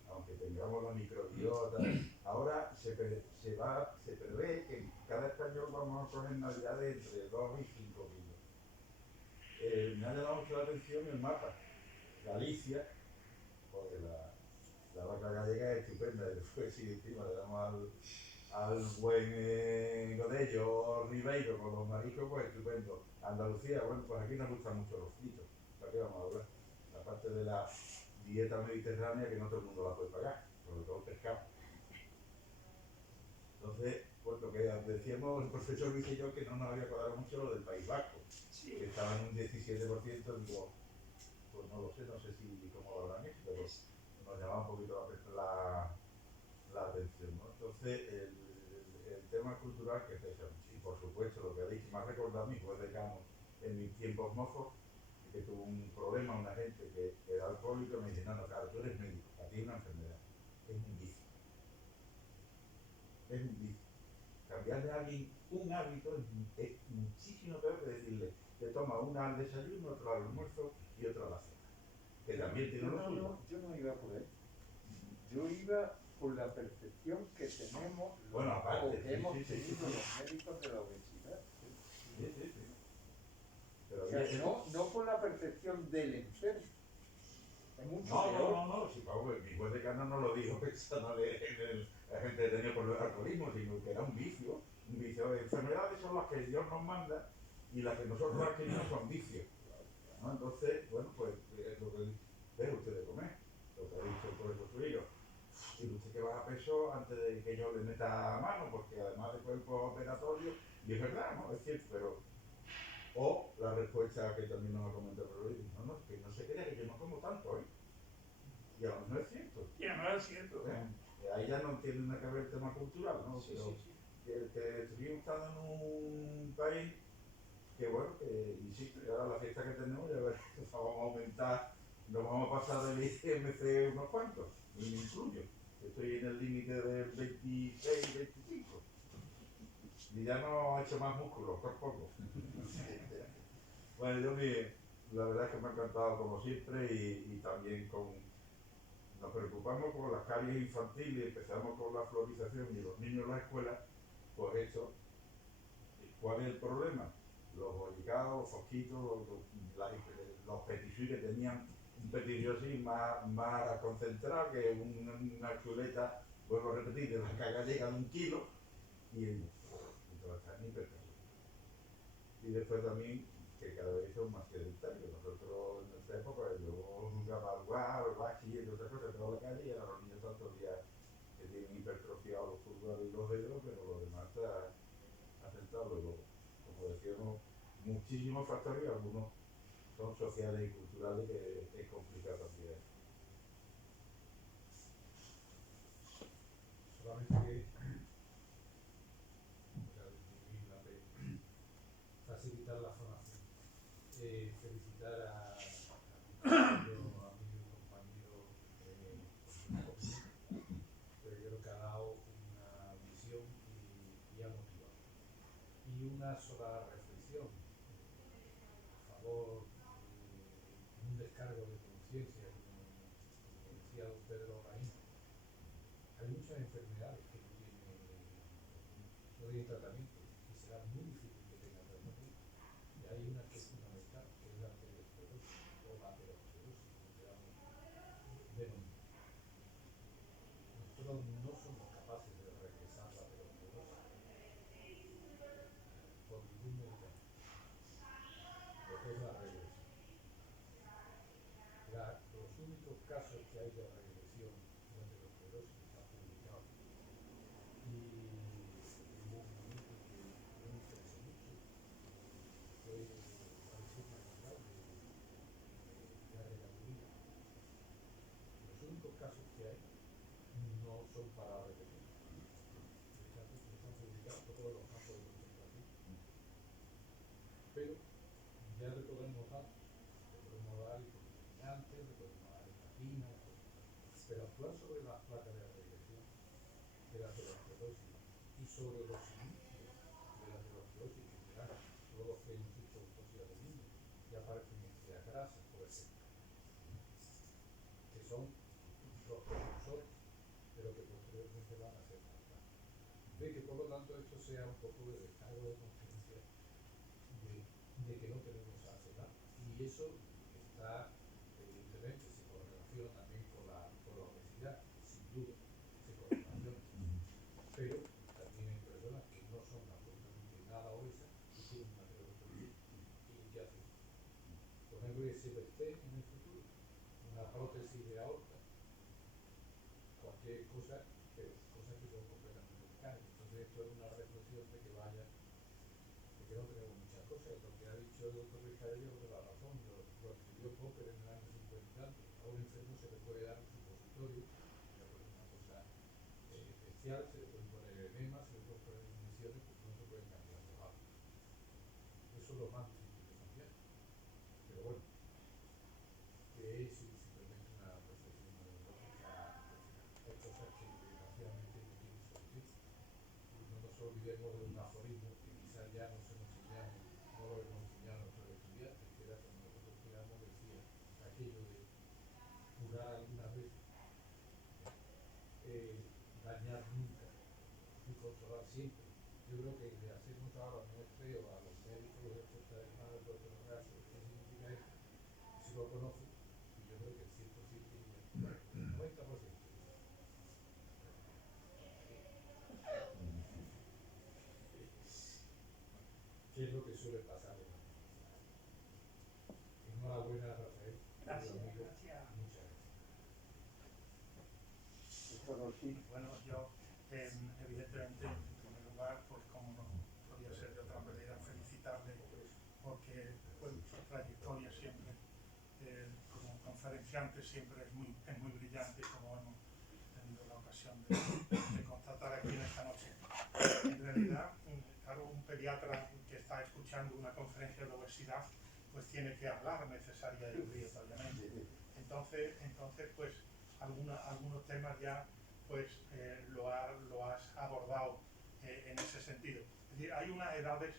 Aunque tengamos la microbiota, ahora se prevé que cada español vamos a coger navidades entre 2 y 5 kilos. Me ha llamado mucho la atención el mapa. Galicia, porque la vaca gallega es estupenda, y después si encima le damos al buen Godello Ribeiro con los mariscos, pues estupendo. Andalucía, bueno, pues aquí nos gustan mucho los fritos, ¿para qué vamos a hablar? Aparte de la dieta mediterránea que no todo el mundo la puede pagar, sobre todo el pescado. Entonces, pues lo que decíamos el profesor Luis y yo, que no nos había cuadrado mucho lo del País Vasco, sí, que estaba en un 17%, digo, pues no lo sé, no sé si cómo lo habrán hecho, pero nos llamaba un poquito la atención, ¿no? Entonces, el tema tema cultural que pesa mucho. Y por supuesto, lo que ha dicho, me ha recordado mi juez decano en mis tiempos mozos, que tuvo un problema, una gente que era alcohólico, y me dice, no, no, claro, tú eres médico, a ti es una enfermedad, es un vicio. Es un vicio. Cambiarle a alguien un hábito es muchísimo peor que decirle que toma una al desayuno, otra al almuerzo y otra a la cena. Que también tiene lo suyo. Yo no iba por ahí. Yo iba por la percepción que tenemos Bueno, aparte, o que hemos sí. tenido los médicos de la obesidad. Sí. Pero O sea, no por la percepción del enfermo. Es mucho peor. no, si Pablo, mi juez decano no lo dijo pensándole en la gente que tenía por el alcoholismo, sino que era un vicio de enfermedades son las que Dios nos manda y las que nosotros adquirimos son vicios. ¿No? Entonces, bueno, pues es lo que deje usted de comer, lo que ha dicho el profesor Surillo. Y usted que baja peso antes de que yo le meta mano, porque además de cuerpo operatorio, y es verdad, ¿no? Es cierto, pero. O la respuesta que también nos ha comentado el profesor, no, que no se crea que yo no como tanto, ¿eh? Y a lo mejor es cierto. Y no es cierto. Ahí ya no tiene nada que ver el tema cultural, ¿no? Sí, Pero sí. que estuvimos estando en un país que, bueno, que insisto, y ahora la fiesta que tenemos, ya ver, vamos a aumentar, nos vamos a pasar del IMC unos cuantos, y me incluyo. Estoy en el límite del 26, 25. Y ya no he hecho más músculo, por poco. Bueno, la verdad es que me ha encantado como siempre y también nos preocupamos por las caries infantiles, empezamos con la florización y los niños en la escuela, pues eso, ¿cuál es el problema? Los bollicaos, los fosquitos, los petisús que tenían un petiriosis más concentrado que una chuleta, vuelvo a repetir, de la gallega de 1 kilo y entonces está en hipertensión. Y después también que cada vez son más sedentarios. Nosotros en nuestra época yo jugaba al bachiller y otras cosas, toda la calle y ahora los niños tantos días que tienen hipertrofiados los pulgares y los dedos, pero lo demás está asentado. Luego, como decíamos, muchísimos factores y algunos son sociales y culturales que es complicado también. Solamente facilitar la formación. Felicitar a mi compañero, porque creo que ha dado una visión y ha motivado. Y una sola reflexión a favor de un descargo de conciencia, como decía don Pedro Raín. Hay muchas enfermedades que no tienen tratamiento y será muy difícil que tengan tratamiento. Y hay una que es fundamental, que es la arteriosclerosis o la aterosclerosis, como queramos denominar. Nosotros no somos capaces de regresar la aterosclerosis por ningún medicamento, lo que es la regresión. Los únicos casos que hay de regresión de aterosclerosis están publicados. Y hubo un momento que yo me interesé mucho, fue la visión magistral de regadura. Los únicos casos que hay no son para regresión. Están publicados todos los campos de concentración. Pero ya le podemos dar hipocontinuantes, le podemos dar estatinas, pero actuar sobre las placas de regresión de la aterosclerosis y sobre los inicios de la aterosclerosis que serán todos los que hemos hecho autopsia de niños que aparecen entre las grasas, por ejemplo, que son los precursores, pero que posteriormente van a ser faltantes. De que por lo tanto esto sea un poco de descargo de conciencia de que no tenemos a hacer nada. Y eso está, evidentemente, se correlaciona también con la obesidad, sin duda, se correlaciona. Pero también hay personas que no son absolutamente nada obesas y tienen una aterosclerosis. ¿Y qué hacen? Ponerle CBT en el futuro, una prótesis de aorta, cualquier cosa, pero cosas que son completamente mecánicas. Entonces esto es una reflexión de que no tenemos muchas cosas. Lo que ha dicho el doctor Ricardo de la razón, lo escribió Popper en el año 50 y tanto. A un enfermo se le puede dar un supositorio, una cosa especial, se le puede poner enema, se le puede poner inyección generaciones pues no se pueden cambiar los hábitos. Eso es lo más difícil de cambiar. Pero bueno, que es simplemente una percepción neurológica. Hay cosas que desgraciadamente no tienen solución. Y no nos olvidemos de un aforismo que quizás ya no se nos enseñamos, no lo hemos enseñado a nuestros estudiantes, que era cuando nosotros estudiamos, decía aquello de curar algunas veces, dañar nunca y consolar siempre. Yo creo que de hacernos ahora a nuestro o a los médicos, los especialistas del doctor Razo, qué significa esto, si lo conocen, y yo creo que el 100% diría, el 90%. ¿Qué es lo que suele pasar en la comunidad? Enhorabuena, Rafael. Gracias, Amigo. gracias. Muchas gracias. Bueno, yo evidentemente, en primer lugar, pues como no podía ser de otra manera, felicitarle porque pues, su trayectoria siempre como conferenciante siempre es muy brillante, como hemos tenido la ocasión de constatar aquí en esta noche. En realidad, claro, un pediatra que está escuchando una conferencia de obesidad pues tiene que hablar necesaria y obligatoriamente. Entonces pues algunos temas ya pues lo has abordado en ese sentido. Es decir, hay unas edades,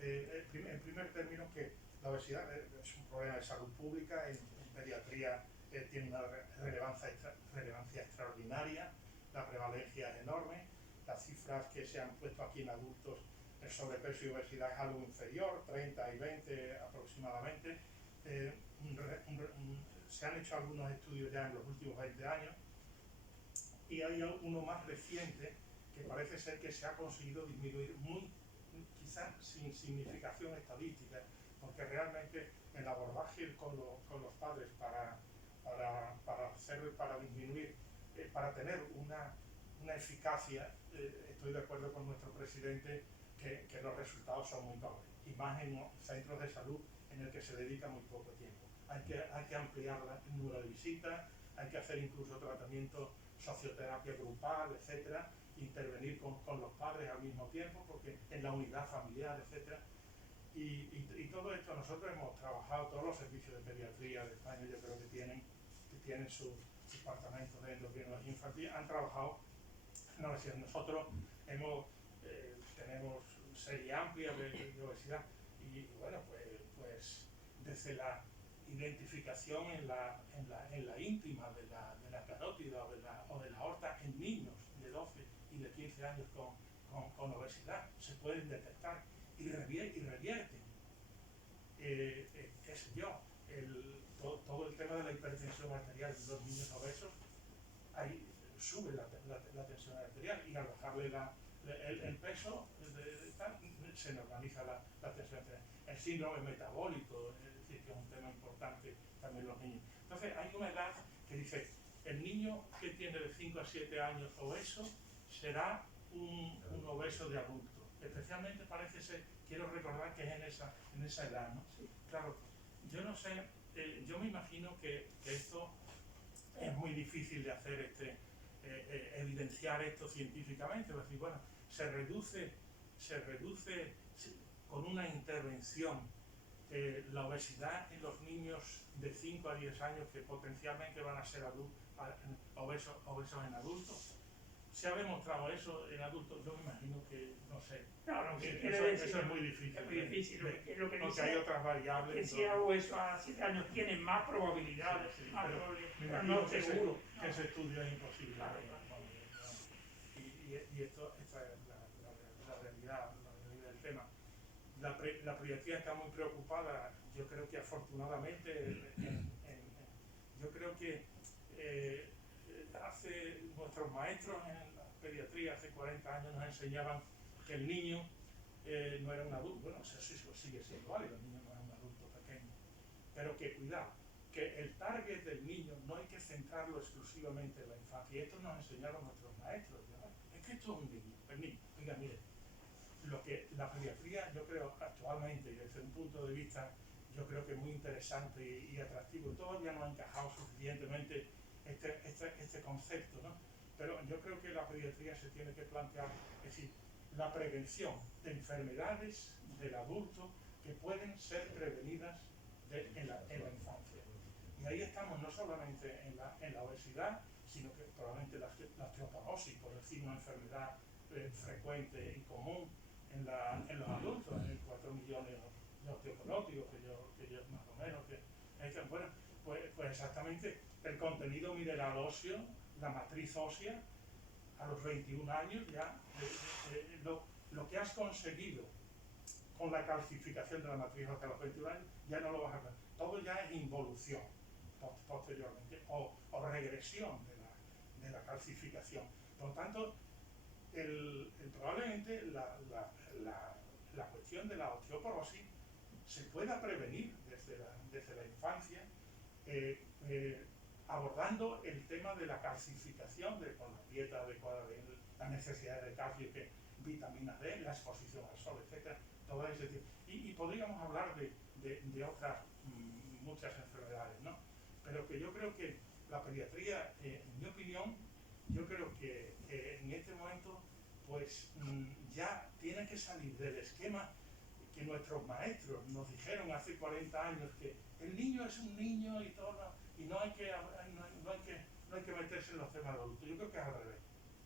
en primer término, que la obesidad es un problema de salud pública, en pediatría tiene una relevancia extraordinaria, la prevalencia es enorme, las cifras que se han puesto aquí en adultos, el sobrepeso y obesidad es algo inferior, 30 y 20 aproximadamente. Se han hecho algunos estudios ya en los últimos 20 años y hay uno más reciente que parece ser que se ha conseguido disminuir quizás sin significación estadística, porque realmente el abordaje con los padres para disminuir, para tener una eficacia, estoy de acuerdo con nuestro presidente que los resultados son muy pobres, y más en centros de salud en el que se dedica muy poco tiempo. Hay que ampliar el número de visitas, hay que hacer incluso tratamiento, socioterapia grupal, etcétera, intervenir con los padres al mismo tiempo, porque en la unidad familiar, etcétera. Y todo esto nosotros hemos trabajado, todos los servicios de pediatría de España, yo creo que tienen sus departamentos de endocrinología infantil, han trabajado, no sé, nosotros tenemos serie amplia de obesidad y bueno, pues desde la identificación en la íntima de la carótida o de la aorta en niños de 12 y de 15 años con obesidad, se pueden detectar y revierten. Qué sé yo, todo el tema de la hipertensión arterial de los niños obesos, ahí sube la tensión arterial y al bajarle el peso se normaliza la tensión arterial. El síndrome metabólico, es decir, que es un tema importante también los niños. Entonces hay una edad que dice, el niño que tiene de 5 a 7 años obeso será un obeso de adulto. Especialmente parece ser, quiero recordar que es en esa edad, ¿no? Claro, yo no sé, yo me imagino que esto es muy difícil de hacer evidenciar esto científicamente, es decir, bueno, se reduce con una intervención la obesidad en los niños de 5 a 10 años que potencialmente van a ser obesos en adultos. Se ha demostrado eso en adultos, yo me imagino que, no sé, eso es muy difícil. Es muy difícil, porque hay otras variables. Que si es obeso a 7 años tiene más probabilidades, pero no seguro que ese estudio es imposible. Claro. Y esta es la realidad del tema. La pediatría está muy preocupada, yo creo que afortunadamente, yo creo que nuestros maestros en la pediatría hace 40 años nos enseñaban que el niño no era un adulto, bueno, eso sigue siendo válido, el niño no es un adulto pequeño, pero que cuidado, que el target del niño no hay que centrarlo exclusivamente en la infancia, y esto nos enseñaron nuestros maestros, ¿no? Es que esto es un niño, el niño, oiga, mire, lo que la pediatría, yo creo actualmente, y desde un punto de vista, yo creo que muy interesante y atractivo, todavía no ha encajado suficientemente este concepto, ¿no? Pero yo creo que la pediatría se tiene que plantear, es decir, la prevención de enfermedades del adulto que pueden ser prevenidas en la infancia. Y ahí estamos no solamente en la obesidad, sino que probablemente la osteoporosis, por decir una enfermedad frecuente y común en los adultos, en 4 millones de osteoporóticos que yo más o menos, bueno, pues exactamente el contenido mineral óseo, la matriz ósea, a los 21 años ya, lo que has conseguido con la calcificación de la matriz ósea a los 21 años, ya no lo vas a ver. Todo ya es involución posteriormente, o regresión de la calcificación. Por lo tanto, probablemente la cuestión de la osteoporosis se pueda prevenir desde la infancia, abordando el tema de la calcificación con la dieta adecuada, la necesidad de calcio, vitamina D, la exposición al sol, etcétera, todo ese tipo. Y podríamos hablar de otras muchas enfermedades, ¿no? Pero que yo creo que la pediatría, en mi opinión, yo creo que en este momento pues ya tiene que salir del esquema que nuestros maestros nos dijeron hace 40 años, que el niño es un niño y todo, y no hay que meterse en los temas adultos. Yo creo que es al revés.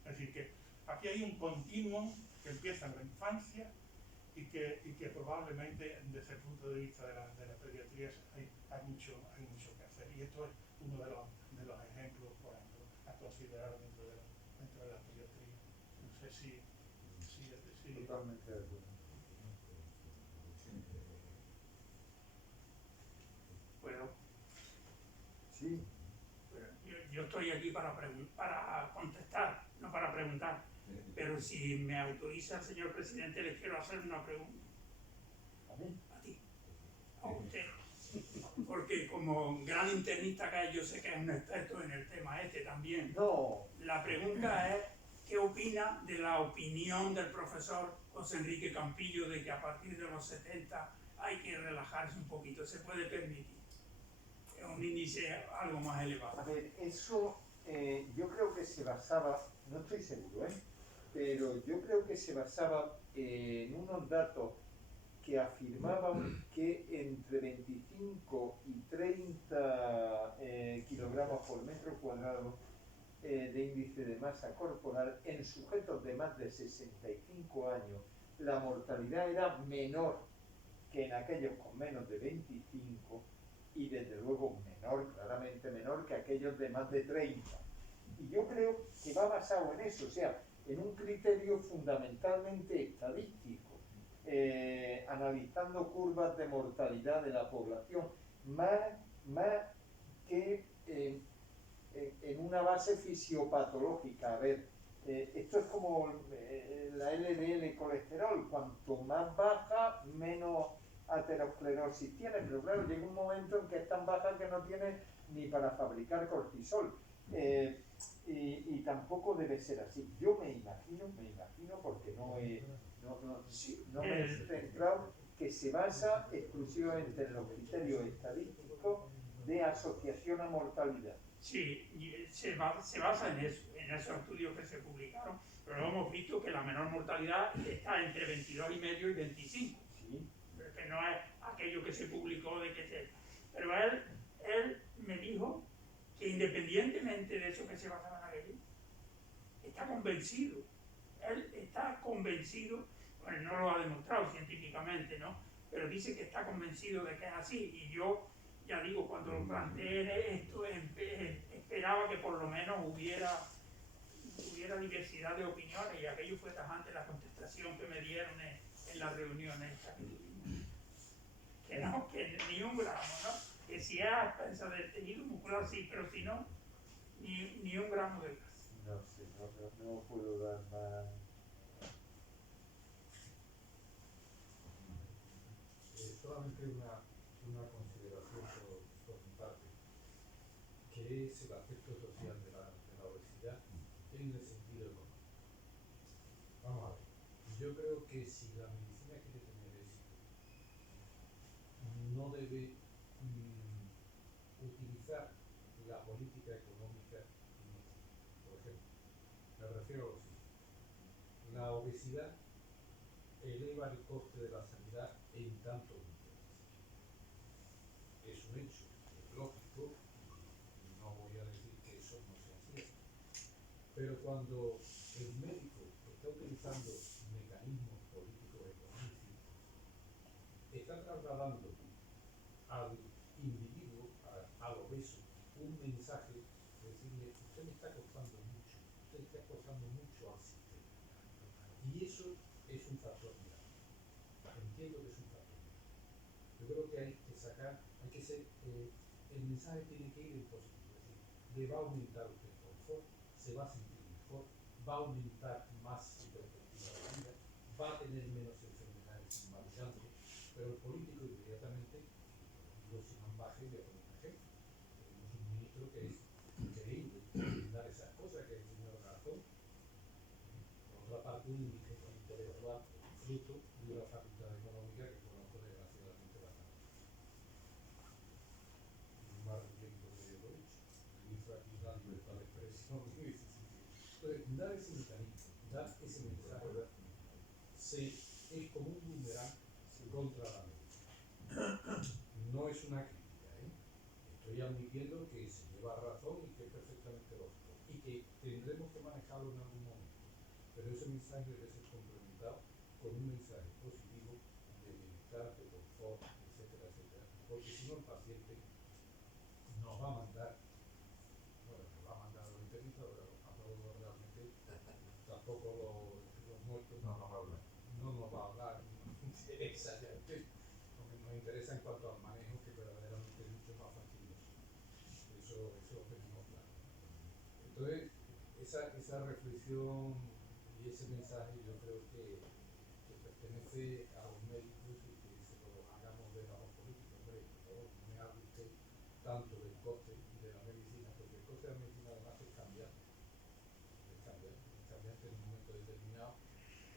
Es decir, que aquí hay un continuum que empieza en la infancia y que probablemente desde el punto de vista de la pediatría hay mucho que hacer. Y esto es uno de los ejemplos, por ejemplo, a considerar dentro de la pediatría. No sé si Totalmente de acuerdo. Bueno, Sí, yo estoy aquí para contestar, no para preguntar. Pero si me autoriza el señor presidente, le quiero hacer una pregunta. a mí. A ti, a usted. Porque como gran internista que es, yo sé que es un experto en el tema este también. No, La pregunta es, ¿qué opina de la opinión del profesor José Enrique Campillo de que a partir de los 70 hay que relajarse un poquito? ¿Se puede permitir? Es un índice algo más elevado. a ver, eso yo creo que se basaba, no estoy seguro, pero yo creo que se basaba en unos datos que afirmaban que entre 25 y 30 kilogramos por metro cuadrado de índice de masa corporal en sujetos de más de 65 años, la mortalidad era menor que en aquellos con menos de 25 y desde luego menor, claramente menor que aquellos de más de 30. Y yo creo que va basado en eso, o sea, en un criterio fundamentalmente estadístico, analizando curvas de mortalidad de la población, más que en una base fisiopatológica. A ver, esto es como la LDL colesterol, cuanto más baja, menos aterosclerosis tiene, pero claro, llega un momento en que es tan baja que no tiene ni para fabricar cortisol. Y tampoco debe ser así. Yo me imagino porque no me he centrado, que se basa exclusivamente en los criterios estadísticos de asociación a mortalidad. Sí, se basa en eso, en esos estudios que se publicaron, pero hemos visto que la menor mortalidad está entre 22,5 y 25. Sí. Que no es aquello que se publicó de que se... Pero él me dijo que independientemente de eso que se basaba en aquello, está convencido. Él está convencido, bueno, no lo ha demostrado científicamente, ¿no? Pero dice que está convencido de que es así. Y yo, ya digo, cuando lo planteé esto, esperaba que por lo menos hubiera diversidad de opiniones, y aquello fue tajante la contestación que me dieron en las reuniones que tuvimos. Que no, que ni un gramo, ¿no? Que si es a expensas del tejido muscular, sí, pero si no, ni un gramo de gas. No sé, no puedo dar más. Solamente una consideración por mi parte, que es el aspecto social de la obesidad en el sentido económico. Vamos a ver, yo creo que si la medicina quiere tener éxito, no debe utilizar la política económica en esto. Por ejemplo, me refiero a lo siguiente. La obesidad eleva el coste de la sanidad en tantos millones. Es un hecho, es lógico, y no voy a decir que eso no sea cierto. Pero cuando el médico está utilizando mecanismos políticos económicos, está trasladando al individuo, al obeso, un mensaje de decirle: usted me está costando mucho, usted está costando mucho al sistema. Y eso es un factor grave. Entiendo que es un factor grave. Yo creo que hay que sacar, hay que ser, el mensaje tiene que ir en positivo. Es decir, le va a aumentar usted el confort, se va a sentir mejor, va a aumentar más su perspectiva de vida, va a tener menos enfermedades invalidantes, pero el político inmediatamente, digo sin ambaje, le pone un ejemplo. Tenemos un ministro que es increíble en dar esas cosas, que es el señor Garzón. Por otra parte, un indigente intelectual fruto de una facultad económica que conozco desgraciadamente bastante. Más riendo de lo dicho, utilizo aquí la libertad de expresión. Entonces, dar ese mecanismo, dar ese mensaje, es como un boomerang contra la medicina. No es una crítica, ¿eh? Estoy admitiendo que se lleva razón y que es perfectamente lógico y que tendremos que manejarlo en algún momento. Pero ese mensaje debe ser complementado con un mensaje positivo de bienestar, de confort, etcétera, etcétera. Porque si no, el paciente nos va a mandar, bueno, nos va a mandar a los internistas, pero a todos realmente tampoco los muertos No nos habla. no nos va a hablar, no nos interesa ya. Lo que nos interesa en cuanto al manejo, que verdaderamente es mucho más fastidioso. Eso lo tenemos claro. Entonces, esa reflexión y ese mensaje yo creo que pertenece a los médicos y que se lo hagamos ver a los políticos. Hombre, por favor, no me hable usted tanto del coste de la medicina, porque el coste de la medicina además es cambiante. Es cambiante en un momento determinado.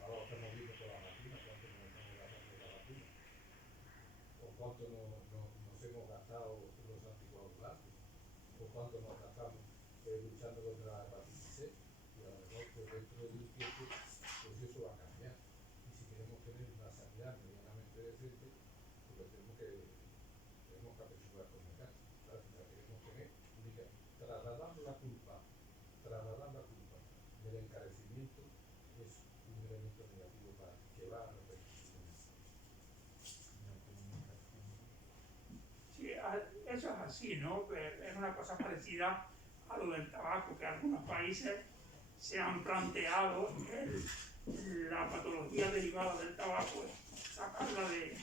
Ahora lo estamos viendo con la vacuna, cuánto nos estamos gastando en la vacuna, o cuánto nos hemos gastado en los anticoagulantes, o cuánto nos gastamos luchando contra la hepatitis C, y a lo mejor pues, dentro de un tiempo pues eso va a cambiar. Y si queremos tener una sanidad medianamente decente, pues tenemos que apechugar con el gasto. ¿Sabes? La queremos tener única. Trasladar la culpa del encarecimiento es un elemento negativo que va a repercutir en esto. Sí, eso es así, ¿no? Es una cosa parecida a lo del tabaco, que algunos países se han planteado la patología derivada del tabaco, sacarla de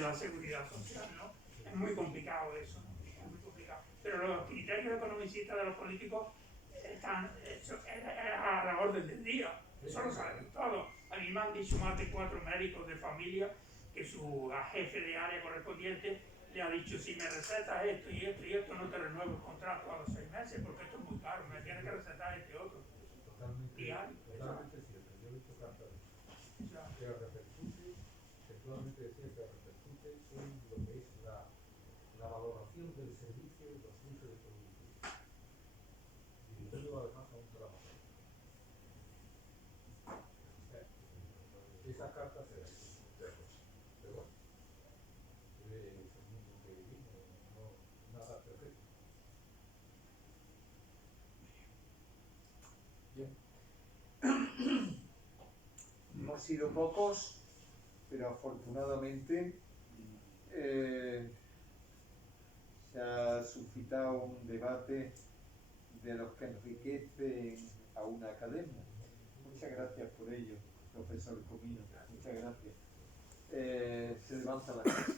la seguridad social, ¿no? Es muy complicado eso, ¿no? Es muy complicado. Pero los criterios economicistas de los políticos están a la orden del día, eso lo sabemos todos. A mí me han dicho más de 4 médicos de familia que su jefe de área correspondiente le ha dicho: si me recetas esto y esto y esto, no te renuevo el contrato a los 6 meses porque esto es muy caro, me tienes que recetar este otro. Totalmente Diario. cierto. Yo he visto cartas de eso. Que repercute, textualmente decía que repercute en lo que es la valoración del servicio y los flujos de producción. Dirigido además a un trabajador. Esa carta se da. Pero bueno, es el mundo que vivimos, no nada perfecto. Bien. Hemos sido pocos, pero afortunadamente se ha suscitado un debate de los que enriquecen a una academia. Muchas gracias por ello, profesor Comino. Muchas gracias. Se levanta la mesa.